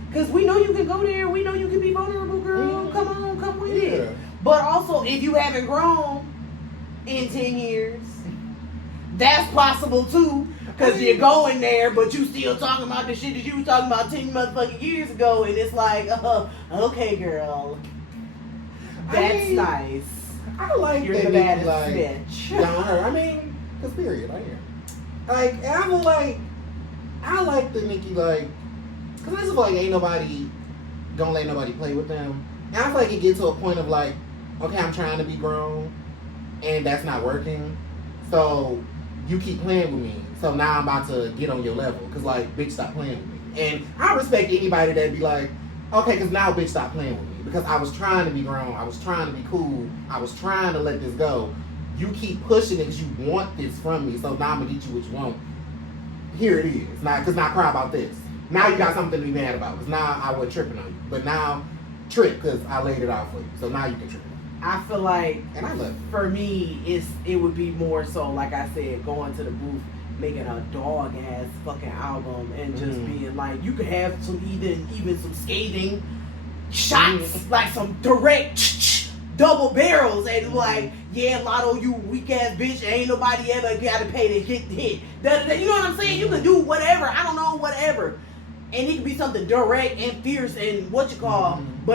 Because we know you can go there. We know you can be vulnerable, girl. Come on, come with it. But also, if you haven't grown in 10 years, that's possible too. Because you're going there, but you still talking about the shit that you were talking about 10 motherfucking years ago. And it's like, okay, girl. That's nice. I like You're that the Nikki, baddest bitch. down her. I mean, because period, I am. Like, and I feel like, I like the Nikki, like, because I just feel like ain't nobody gonna let nobody play with them. And I feel like it gets to a point of like, okay, I'm trying to be grown, and that's not working. So you keep playing with me. So now I'm about to get on your level. Because, like, bitch, stop playing with me. And I respect anybody that be like, okay, because now bitch, stop playing with me. Because I was trying to be grown. I was trying to be cool. I was trying to let this go. You keep pushing it because you want this from me. So now I'm going to get you what you want. Here it is. Because now cry about this. Now you got something to be mad about. Because now I wasn't tripping on you. But now, trip because I laid it out for you. So now you can trip. I feel like, and I love it. For me, it would be more so, like I said, going to the booth, making a dog ass fucking album, and just being like, you could have some even some scathing shots, like some direct double barrels, and like, yeah, Lotto, you weak ass bitch, ain't nobody ever gotta pay to get hit. You know what I'm saying? You can do whatever. I don't know, whatever. And it could be something direct and fierce and but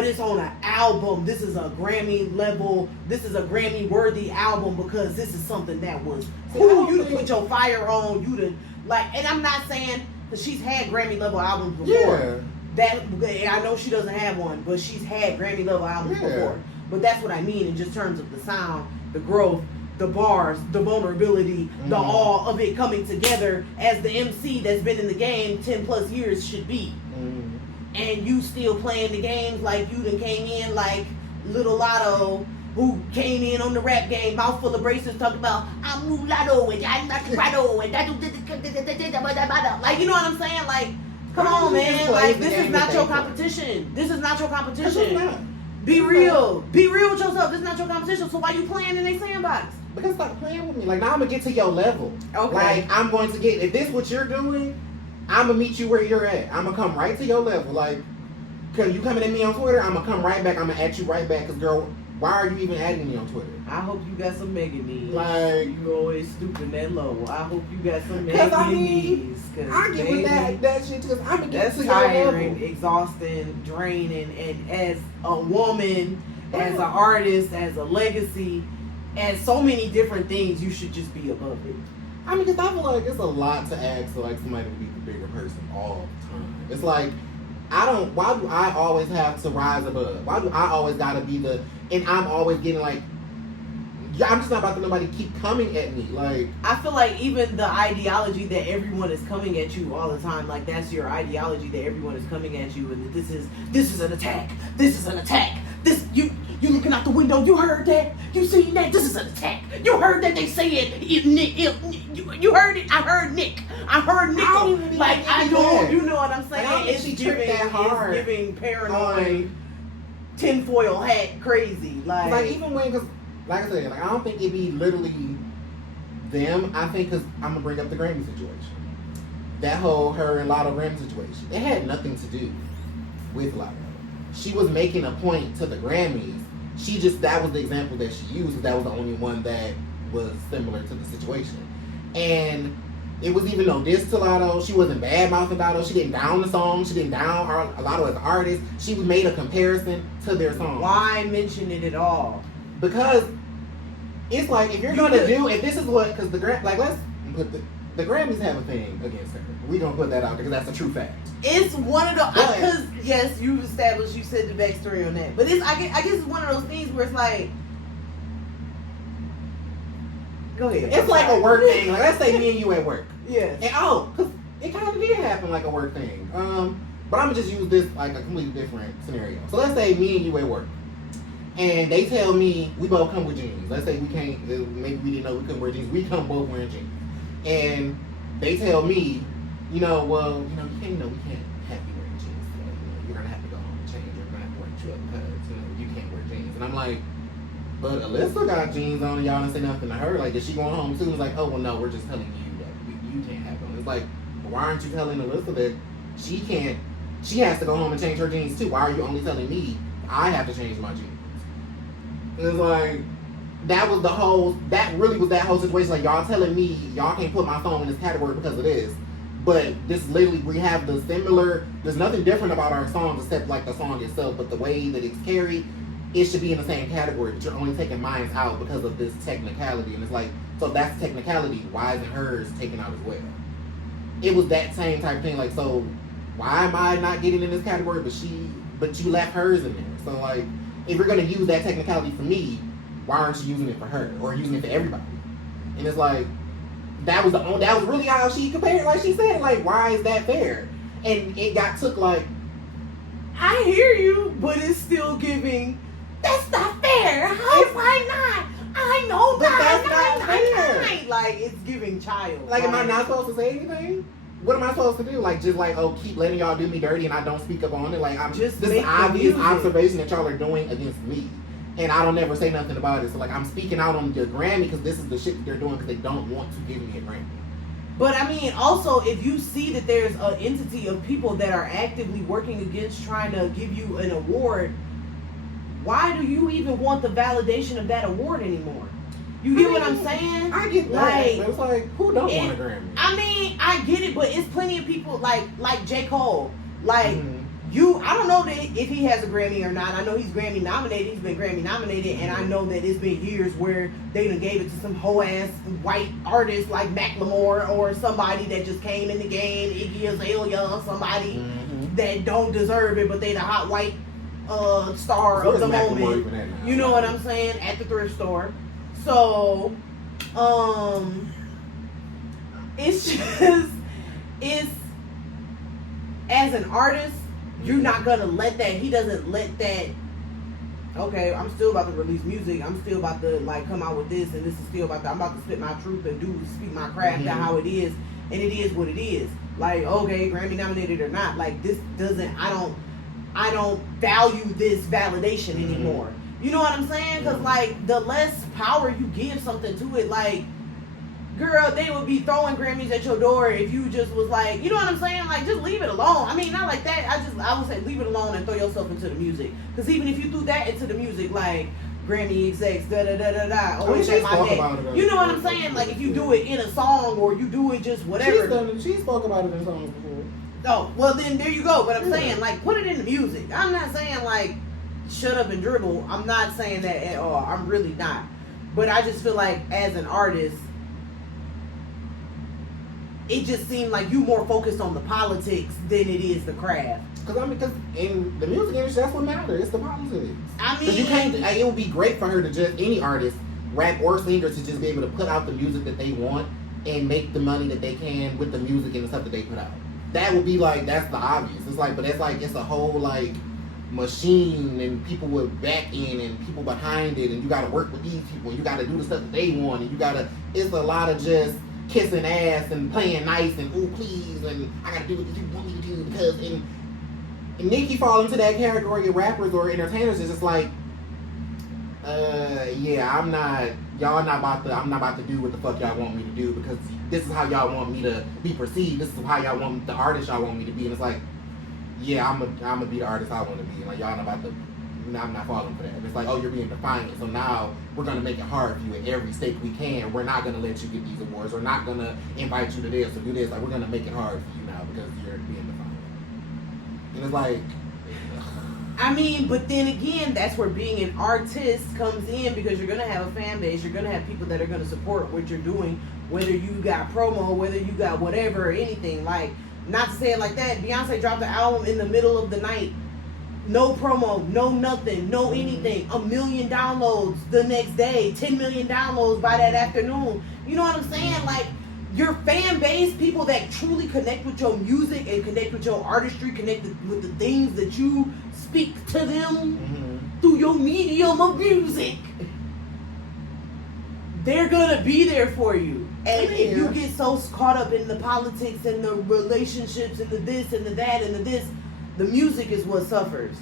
it's on an album. This is a Grammy level, this is a Grammy worthy album, because this is something that was you to put your fire on, you to like, and I'm not saying that she's had Grammy level albums before. That I know she doesn't have one, but she's had Grammy level albums before. But that's what I mean in just terms of the sound, the growth, the bars, the vulnerability, the all of it coming together as the MC that's been in the game 10 plus years should be. And you still playing the games like you done came in like Little Lotto, who came in on the rap game, mouth full of braces, talking about, I'm mulatto and I'm not mulatto and like, you know what I'm saying? Like, come on, man. Like, this is not your competition. This is not your competition. Be real. Be real with yourself. This is not your competition. So why you playing in a sandbox? Because stop playing with me. Like, now I'm going to get to your level. Okay. Like, I'm going to get, if this is what you're doing, I'm going to meet you where you're at. I'm going to come right to your level. Like, because you coming at me on Twitter, I'm going to come right back. I'm going to at you right back. Because, girl, why are you even adding me on Twitter? I hope you got some Megan knees. Like, you always stooping that low. I hope you got some Megan knees. I get with that shit because I'm going to get to your tiring, level. Exhausting, draining. And as a woman, as an artist, as a legacy, and so many different things, you should just be above it. I mean, because I feel like it's a lot to ask for, like, somebody to be the bigger person all the time. It's like, why do I always have to rise above? Why do I always gotta be and I'm always getting like, I'm just not about to nobody keep coming at me. Like, I feel like even the ideology that everyone is coming at you all the time, like that's your ideology that everyone is coming at you, and that this is an attack. This is an attack. You looking out the window, you heard that? You seen that? This is an attack. You heard that they said Nick. You heard it? I heard Nick. I heard nickel. Like I don't, you know what I'm saying? Like, I don't think It's she tripped giving, that hard. it's giving paranoid, tinfoil hat crazy. Like even when, cause like I said, like I don't think it be literally them. I think because I'm gonna bring up the Grammy situation. That whole her and Lotto Grammy situation. It had nothing to do with Lotto. She was making a point to the Grammys. That was the example that she used, because that was the only one that was similar to the situation. And it was even no diss to Lotto. She wasn't bad mouthing Lotto. She didn't down the song. She didn't down Lotto as an artist. She made a comparison to their song. Why mention it at all? Because it's like, if you're gonna do, if this is what, because let's put the Grammys have a thing against her. We gonna put that out there because that's a true fact. It's one of those, because yes, you've established, you said the backstory on that, but I guess it's one of those things where it's like, go ahead. It's like a work thing. Like, let's say me and you at work. Yes. And because it kind of did happen like a work thing. But I'm gonna just use this like a completely different scenario. So let's say me and you at work, and they tell me we both come with jeans. Let's say we can't. Maybe we didn't know we couldn't wear jeans. We come both wearing jeans, and they tell me, you can't, we can't have you wearing jeans today. You're gonna have to go home and change. You're gonna have to wear a truck because you can't wear jeans. And I'm like, but Alyssa got jeans on and y'all didn't say nothing to her. Like, is she going home too? It's like, oh, well, no, we're just telling you that you can't have them. It's like, well, why aren't you telling Alyssa that she can't, she has to go home and change her jeans too? Why are you only telling me I have to change my jeans? And it's like, that really was that whole situation. Like, y'all telling me y'all can't put my song in this category because of this. But this literally, we have the similar, there's nothing different about our songs except like the song itself, but the way that it's carried, it should be in the same category, but you're only taking mine out because of this technicality. And it's like, so if that's technicality, why isn't hers taken out as well? It was that same type of thing. Like, so why am I not getting in this category, but you left hers in there? So like, if you're gonna use that technicality for me, why aren't you using it for her or using it for everybody? And it's like, that was really how she compared. Like she said, like, why is that fair? And it took like, I hear you, but it's still giving. That's not fair. Why not? I know but that's not fair. Like, it's giving child. Like, am I not supposed to say anything? What am I supposed to do? Like, just like, oh, keep letting y'all do me dirty and I don't speak up on it? Like, I'm just this obvious observation that y'all are doing against me. And I don't ever say nothing about it. So, like, I'm speaking out on the Grammy because this is the shit that they're doing because they don't want to give me a Grammy. But, I mean, also, if you see that there's an entity of people that are actively working against trying to give you an award, why do you even want the validation of that award anymore? You get what I'm saying? I get that. Like, it's like, who don't want a Grammy? I mean, I get it, but it's plenty of people like J. Cole. Like, I don't know if he has a Grammy or not. I know he's Grammy nominated. He's been Grammy nominated, and I know that it's been years where they done gave it to some hoe-ass white artist like Macklemore or somebody that just came in the game, Iggy Azalea, somebody that don't deserve it, but they the hot white star of the moment. You know what I'm saying? At the thrift store. So, it's as an artist, you're not gonna let that. He doesn't let that. Okay, I'm still about to release music. I'm still about to like come out with this, and this is still about to. I'm about to spit my truth and speak my craft out how it is, and it is what it is. Like, okay, Grammy nominated or not, like this doesn't. I don't value this validation anymore. You know what I'm saying? Because like the less power you give something to it, like, girl, they would be throwing Grammys at your door if you just was like, you know what I'm saying? Like, just leave it alone. I mean, not like that. I would say leave it alone and throw yourself into the music. Because even if you threw that into the music, like Grammy execs, da da da da da, or it's my day. You know what I'm saying? Like, if you do it in a song or you do it just whatever. She spoke about it in songs before. Oh, well then there you go. But I'm saying, like, put it in the music. I'm not saying like shut up and dribble. I'm not saying that at all. I'm really not. But I just feel like as an artist, it just seemed like you more focused on the politics than it is the craft. Because in the music industry, that's what matters. It's the politics. I mean, you can't. It would be great for her to just any artist, rap or singer, to just be able to put out the music that they want and make the money that they can with the music and the stuff that they put out. That would be like, that's the obvious. It's like, but that's like, it's a whole like machine and people with back end and people behind it, and you got to work with these people and you got to do the stuff that they want and you got to. It's a lot of just kissing ass and playing nice and ooh please and I gotta do what you want me to do because and Nicki fall into that category of rappers or entertainers is just like, yeah, I'm not about to do what the fuck y'all want me to do because this is how y'all want me to be perceived. This is how y'all want the artist y'all want me to be, and it's like, yeah, I'm gonna be the artist I want to be. Like y'all not about to. I'm not falling for that. It's like, oh, you're being defiant. So now we're gonna make it hard for you at every stake we can. We're not gonna let you get these awards. We're not gonna invite you to this or do this. Like we're gonna make it hard for you now because you're being defiant. And it's like, I mean, but then again, that's where being an artist comes in because you're gonna have a fan base. You're gonna have people that are gonna support what you're doing, whether you got promo, whether you got whatever or anything. Like, not to say it like that, Beyonce dropped the album in the middle of the night. No promo, no nothing, no anything. 1 million downloads the next day, 10 million downloads by that afternoon. You know what I'm saying? Like, your fan base, people that truly connect with your music and connect with your artistry, connect with the things that you speak to them through your medium of music, they're gonna be there for you. And if you get so caught up in the politics and the relationships and the this and the that and the this, the music is what suffers.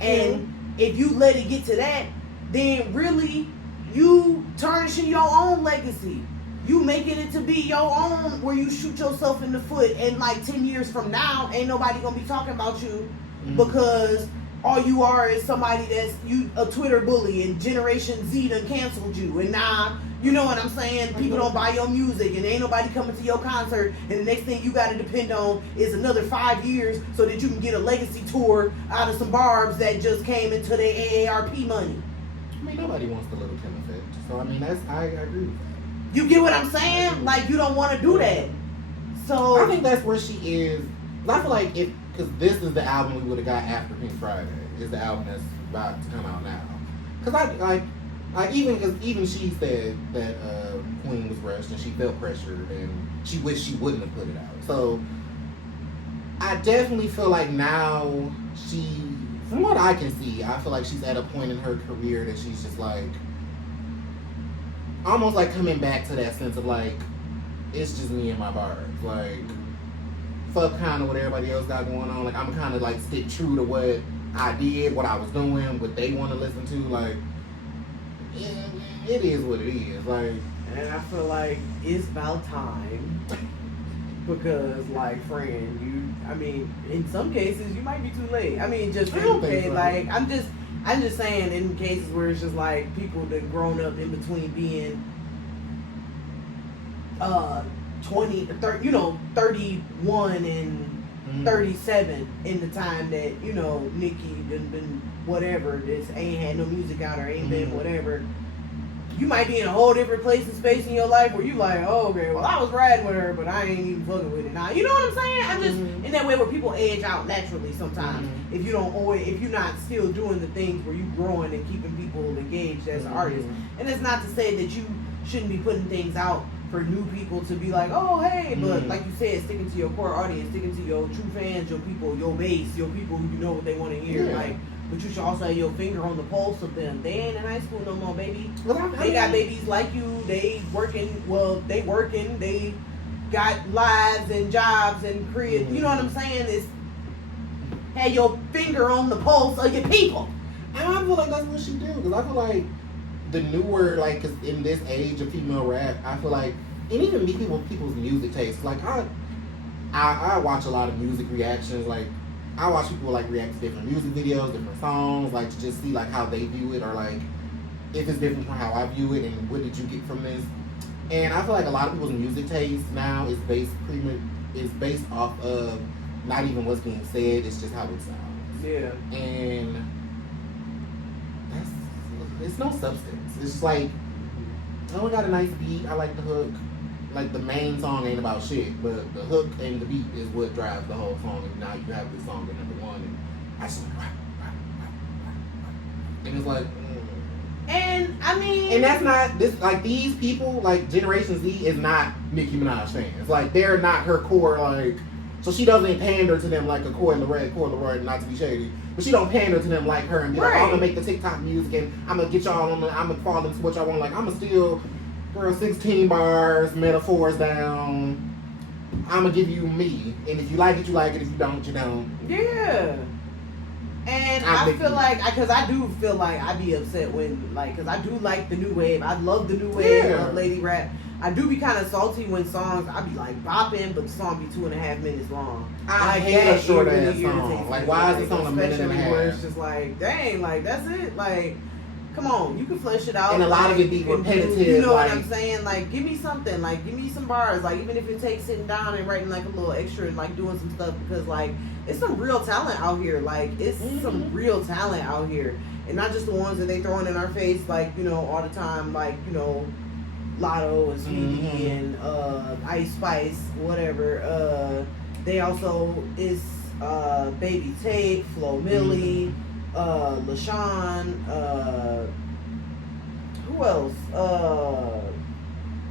And if you let it get to that, then really you tarnishing your own legacy. You making it to be your own where you shoot yourself in the foot and like 10 years from now, ain't nobody gonna be talking about you because all you are is somebody that's a Twitter bully and Generation Z done canceled you. And now, you know what I'm saying? People don't buy your music and ain't nobody coming to your concert. And the next thing you got to depend on is another 5 years so that you can get a legacy tour out of some Barbs that just came into their AARP money. I mean, nobody wants the Little Kim effect. So, I mean, I agree with that. You get what I'm saying? Like, you don't want to do that. So I think that's where she is. I feel like because this is the album we would have got after Pink Friday. Is the album that's about to come out now. Because even she said that Queen was rushed and she felt pressured and she wished she wouldn't have put it out. So I definitely feel like now from what I can see, I feel like she's at a point in her career that she's just like almost like coming back to that sense of like, it's just me and my bars. Like, fuck kind of what everybody else got going on. Like, I'm kind of like stick true to what I did, what I was doing, what they want to listen to. Like, yeah, it is what it is. Like, and I feel like it's about time because, like, friend, I mean, in some cases you might be too late. I mean, just okay, like, I'm just saying in cases where it's just like people that grown up in between being 20, 30, 31 and 37 in the time that, Nicki done been whatever, this ain't had no music out or ain't been whatever. You might be in a whole different place and space in your life where you like, oh, okay, well, I was riding with her, but I ain't even fucking with it now. You know what I'm saying? I'm just in that way where people age out naturally sometimes. If you're not still doing the things where you growing and keeping people engaged as an artist. And it's not to say that you shouldn't be putting things out for new people to be like, oh, hey, but like you said, sticking to your core audience, sticking to your true fans, your people, your base, your people who you know what they want to hear. Like, but you should also have your finger on the pulse of them. They ain't in high school no more, baby. They got babies like you. They working. They got lives and jobs and careers. You know what I'm saying? It's have your finger on the pulse of your people. And I feel like that's what she do. Because I feel like the newer, like, cause in this age of female rap, I feel like, and even me, people's music taste. Like, I watch a lot of music reactions. Like, I watch people like react to different music videos, different songs, like to just see like how they view it or like if it's different from how I view it and what did you get from this. And I feel like a lot of people's music taste now is based off of not even what's being said, it's just how it sounds. Yeah. And it's no substance. It's just like, oh, it got a nice beat, I like the hook. Like, the main song ain't about shit, but the hook and the beat is what drives the whole song. And now you have this song at number one, and I just like, and it's like, And, I mean... And that's not, this, like, these people, like, Generation Z is not Nicki Minaj fans. Like, they're not her core, like, so she doesn't pander to them like a Coi Leray, not to be shady, but she don't pander to them like her and be like, oh, I'm gonna make the TikTok music and I'm gonna get y'all on I'm gonna fall into what y'all want. Like, I'm gonna still girl, 16 bars, metaphors down. I'ma give you me, and if you like it, you like it. If you don't, you don't. Yeah. And I feel like, because I do feel like I'd be upset when, like, because I do like the new wave. I love the new wave of lady rap. I do be kind of salty when songs, I be like bopping, but the song be 2.5 minutes long. I like, hate a short really ass song. Like, why is this on a minute and a half? Where it's just like, dang, like, that's it. Like, come on, you can flesh it out. And a lot of it be repetitive. You know like, what I'm saying? Like, give me something. Like, give me some bars. Like, even if it takes sitting down and writing like a little extra, like doing some stuff, because like it's some real talent out here. Like, it's some real talent out here, and not just the ones that they throwing in our face, like, you know, all the time. Like, you know, Lotto and Sweetie and Ice Spice, whatever. They also is Baby Tate, Flo Milli. LaShawn, who else?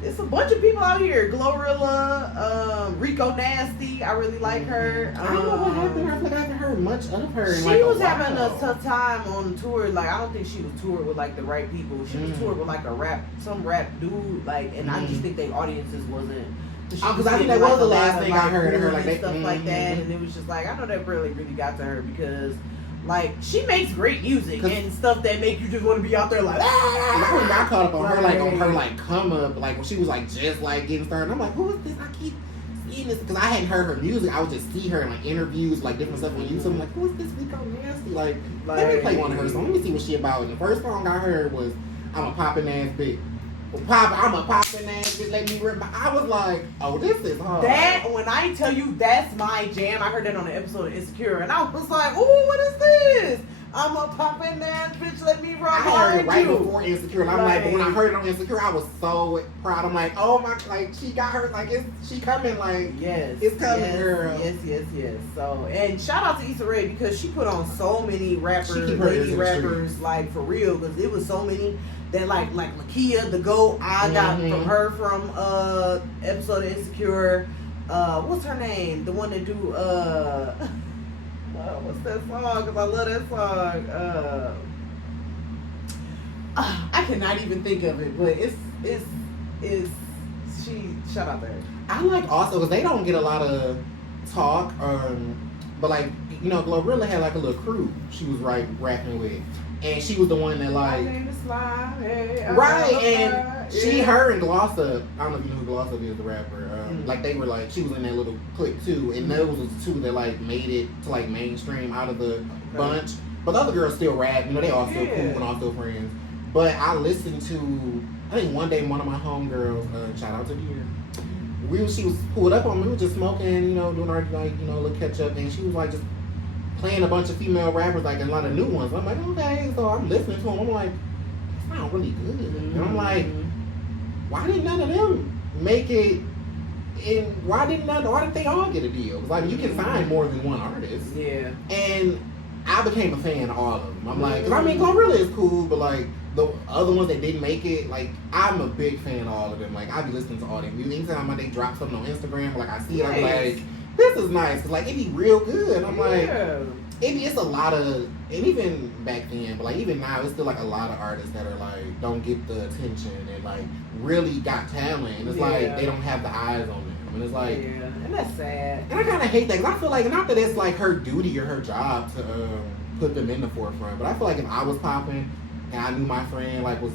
It's a bunch of people out here. Glorilla, Rico Nasty. I really like her. I don't know what happened to her. I feel like I haven't heard much of her. She was having a tough time on tour. Like, I don't think she was toured with like the right people. She was toured with like some rap dude. Like, and I just think their audiences wasn't. Because I think that was the last thing I heard of her. Like, stuff like that, and it was just like, I know that really got to her because. Like, she makes great music and stuff that make you just want to be out there like, I really got caught up on her, like, on her, like, come up, like, when she was, like, just, like, getting started. I'm like, who is this? I keep seeing this, because I hadn't heard her music. I would just see her in, like, interviews, like, different stuff on YouTube. I'm like, who is this Rico Nasty? Like, let me play one of her songs. Let me see what she about. And the first song I heard was, I'm a poppin' ass bitch. I'm a poppin' ass bitch, let me rip my... I was like, oh, this is hard. That, when I tell you that's my jam, I heard that on an episode of Insecure, and I was like, ooh, what is this? I'm a poppin' ass bitch, let me rock. I heard it right before Insecure, and I'm like, but when I heard it on Insecure, I was so proud. I'm like, oh my, like, she got her, like, she coming, like, yes, it's coming, yes, girl. Yes. So, and shout out to Issa Rae, because she put on so many rappers, lady rappers, like, for real, because it was so many that, like Lakia, the GOAT, I got from her from episode of Insecure. What's her name? The one that do what's that song? Because I love that song. I cannot even think of it, but it's she. Shout out to her. I like also because they don't get a lot of talk, but like, you know, Glorilla had like a little crew she was rapping with, and she was the one that like her and Gloss Up. I don't know if you know who Gloss Up is, the rapper. Like they were like, she was in that little clique too, and those was the two that like made it to like mainstream out of the bunch. But the other girls still rap, you know, they all still cool and all still friends. But I listened to, I think one day one of my homegirls, shout out to Dear, she was pulled up on me, we were just smoking, you know, doing our like, you know, little catch up, and she was like just playing a bunch of female rappers, like a lot of new ones. I'm like, okay, so I'm listening to them. I'm like, they sound really good. And I'm like, why did none of them make it? And why did they all get a deal? It's like, you can sign more than one artist. Yeah. And I became a fan of all of them. I'm like, cause I mean, Glorilla is cool, but like the other ones that didn't make it, like I'm a big fan of all of them. Like I be listening to all them music. Anytime they drop something on Instagram, like I see it, I'm like, this is nice. Cause like it be real good. I'm like, it's a lot of, and even back then, but like even now, it's still like a lot of artists that are like don't get the attention and like really got talent. And it's like they don't have the eyes on them. And it's like, and that's sad. And I kind of hate that because I feel like, not that it's like her duty or her job to put them in the forefront, but I feel like if I was popping and I knew my friend like was,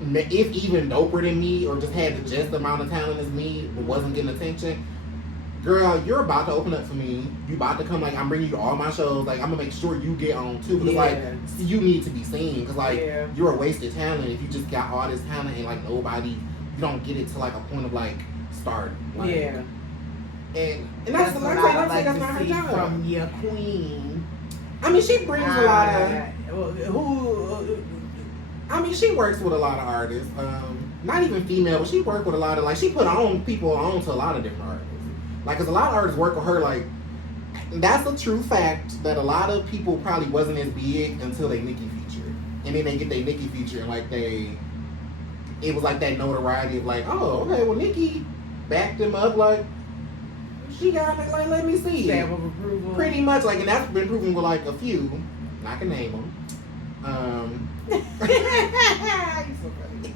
if even doper than me or just had the just amount of talent as me but wasn't getting attention, girl, you're about to open up for me. You about to come, like, I'm bringing you to all my shows. Like, I'm gonna make sure you get on too. Because like, you need to be seen. Because like, you're a wasted talent if you just got all this talent and like nobody, you don't get it to like a point of like start. Like, and that's the last thing I'm saying. That's not her job. From your queen. I mean, she brings a lot of. I mean, she works with a lot of artists. Not even female, but she worked with a lot of, like, she put people on to a lot of different artists. Like, because a lot of artists work with her, like, that's a true fact that a lot of people probably wasn't as big until they Nicki featured. And then they get their Nicki feature and, like, it was like that notoriety of, like, oh, okay, well, Nicki backed them up, like, she got it, like, let me see. Stamp of approval. Pretty much, like, and that's been proven with, like, a few. And I can name them. You're so funny.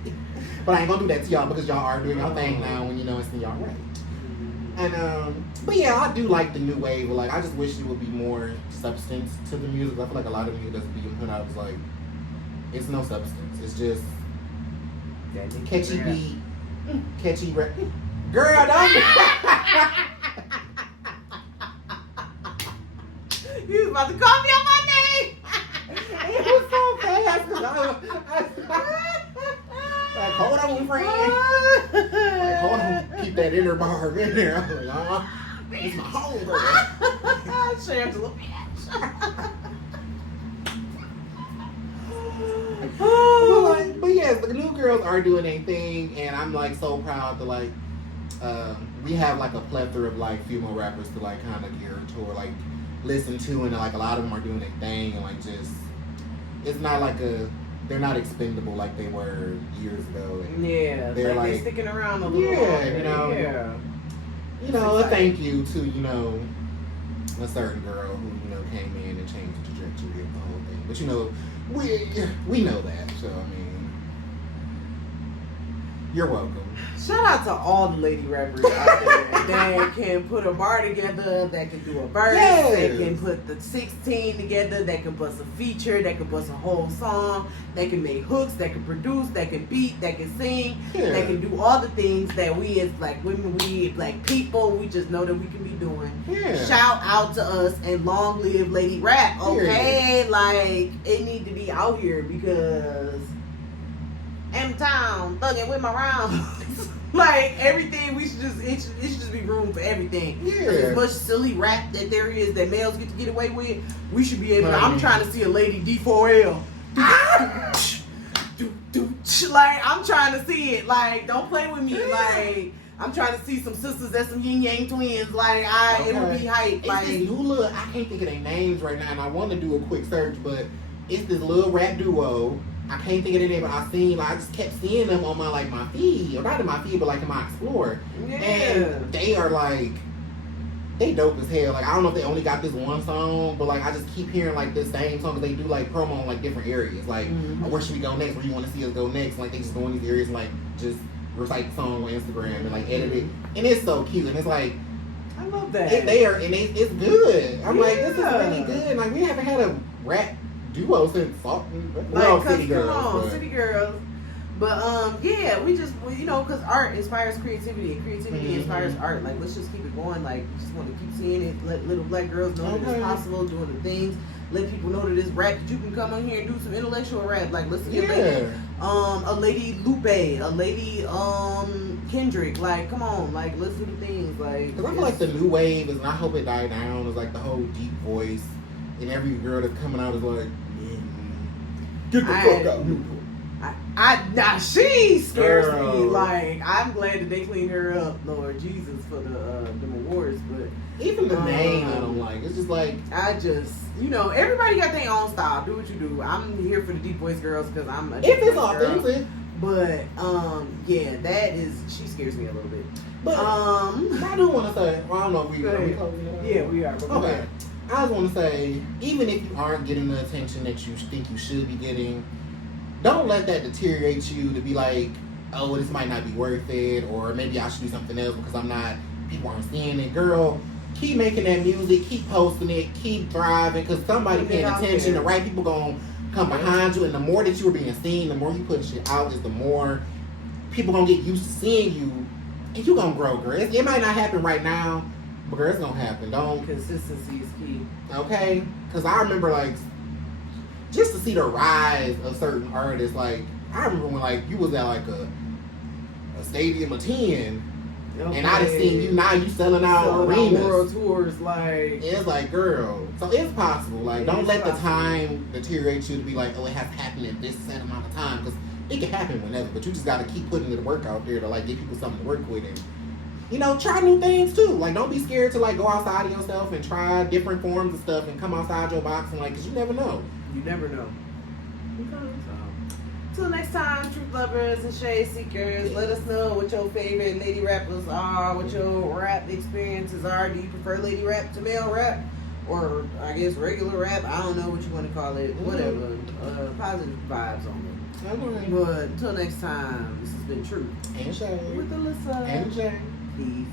But I ain't gonna do that to y'all because y'all are doing y'all thing now when you know it's in y'all right. And but yeah, I do like the new wave. But like, I just wish there would be more substance to the music. I feel like a lot of music that's being put out is like, it's no substance. It's just catchy beat, catchy rap. Girl, don't. You was about to call me on my name. It was so fast. Like, hold on, friend. Like, hold on. Keep that inner Barb in there. I was like, it's my homegirl. Shangela but yes, the new girls are doing their thing, and I'm like so proud to like we have like a plethora of like female rappers to like kind of gear to or like listen to, and like a lot of them are doing their thing, and like just it's not like they're not expendable like they were years ago. And yeah, they're like sticking around a little longer. You know, a thank you to a certain girl who came in and changed the trajectory of the whole thing. But we know that, so I mean, you're welcome. Shout out to all the lady rappers out there that can put a bar together, that can do a verse, that can put the 16 together, that can bust a feature, that can bust a whole song, that can make hooks, that can produce, that can beat, that can sing, that can do all the things that we as black women, we black people, we just know that we can be doing. Shout out to us and long live lady rap, okay? Like, it need to be out here because M-Town, thugging with my rounds. Like, everything, we should just, it should just be room for everything. As much silly rap that there is that males get away with, we should be able to, I'm trying to see a lady D4L. Like, I'm trying to see it. Like, don't play with me. Like, I'm trying to see some sisters that's some yin yang twins. Like, it would be hype. Like, it's this new little, I can't think of their names right now, and I want to do a quick search, but it's this little rap duo. I can't think of their name, but I just kept seeing them on my feed, or not in my feed, but like in my Explorer. And they are like, they dope as hell. Like, I don't know if they only got this one song, but like I just keep hearing like this same song because they do like promo on like different areas. Like, where should we go next? Where you want to see us go next? Like, they just go in these areas and like just recite the song on Instagram and like edit it, and it's so cute. And it's like, I love that. It's good. I'm like, this is really good. Like, we haven't had a rap duo since City Girls. City Girls. But yeah, we because art inspires creativity, and creativity inspires art. Like, let's just keep it going. Like, we just want to keep seeing it. Let little black girls know that it's possible, doing the things. Let people know that it's rap, that you can come on here and do some intellectual rap. Like, listen to a lady Lupe, a lady Kendrick. Like, come on, like, let's do the things. Like, because I feel like the new wave is, and I hope it died down, is like the whole deep voice, and every girl that's coming out is like, get the fuck out. Now she scares me. Like, I'm glad that they cleaned her up, Lord Jesus, for them awards. But even the name, I don't like. It's just like, I just, everybody got their own style. Do what you do. I'm here for the deep voice girls because I'm a deep if it's voice authentic. Girl. But she scares me a little bit. But I do want to say, well, I don't know if we are. Yeah, we are. Okay. I just want to say, even if you aren't getting the attention that you think you should be getting, don't let that deteriorate you to be like, oh, this might not be worth it, or maybe I should do something else because people aren't seeing it. Girl, keep making that music, keep posting it, keep thriving, because somebody paying attention, the right people gonna come behind you, and the more that you are being seen, the more you put shit out, is the more people gonna get used to seeing you, and you gonna grow, girl. It might not happen right now, but girl, it's gonna happen. Consistency is key. Okay? Because I remember, like, just to see the rise of certain artists, like, I remember when, like, you was at, like, a stadium of 10, and I just seen you, now you selling out arenas. World tours, like. It's like, girl. So it's possible. Like, don't let the time deteriorate you to be like, oh, it has to happen in this set amount of time. Because it can happen whenever, but you just got to keep putting the work out there to, like, give people something to work with. And, try new things, too. Like, don't be scared to, like, go outside of yourself and try different forms of stuff and come outside your box and, like, because you never know. You never know. Okay. Till next time, truth lovers and shade seekers, let us know what your favorite lady rappers are, what your rap experiences are. Do you prefer lady rap to male rap? or I guess regular rap. I don't know what you want to call it. Whatever. Positive vibes on it. Okay. But until next time, this has been Truth And Shade. with Alyssa. And Jay. Peace.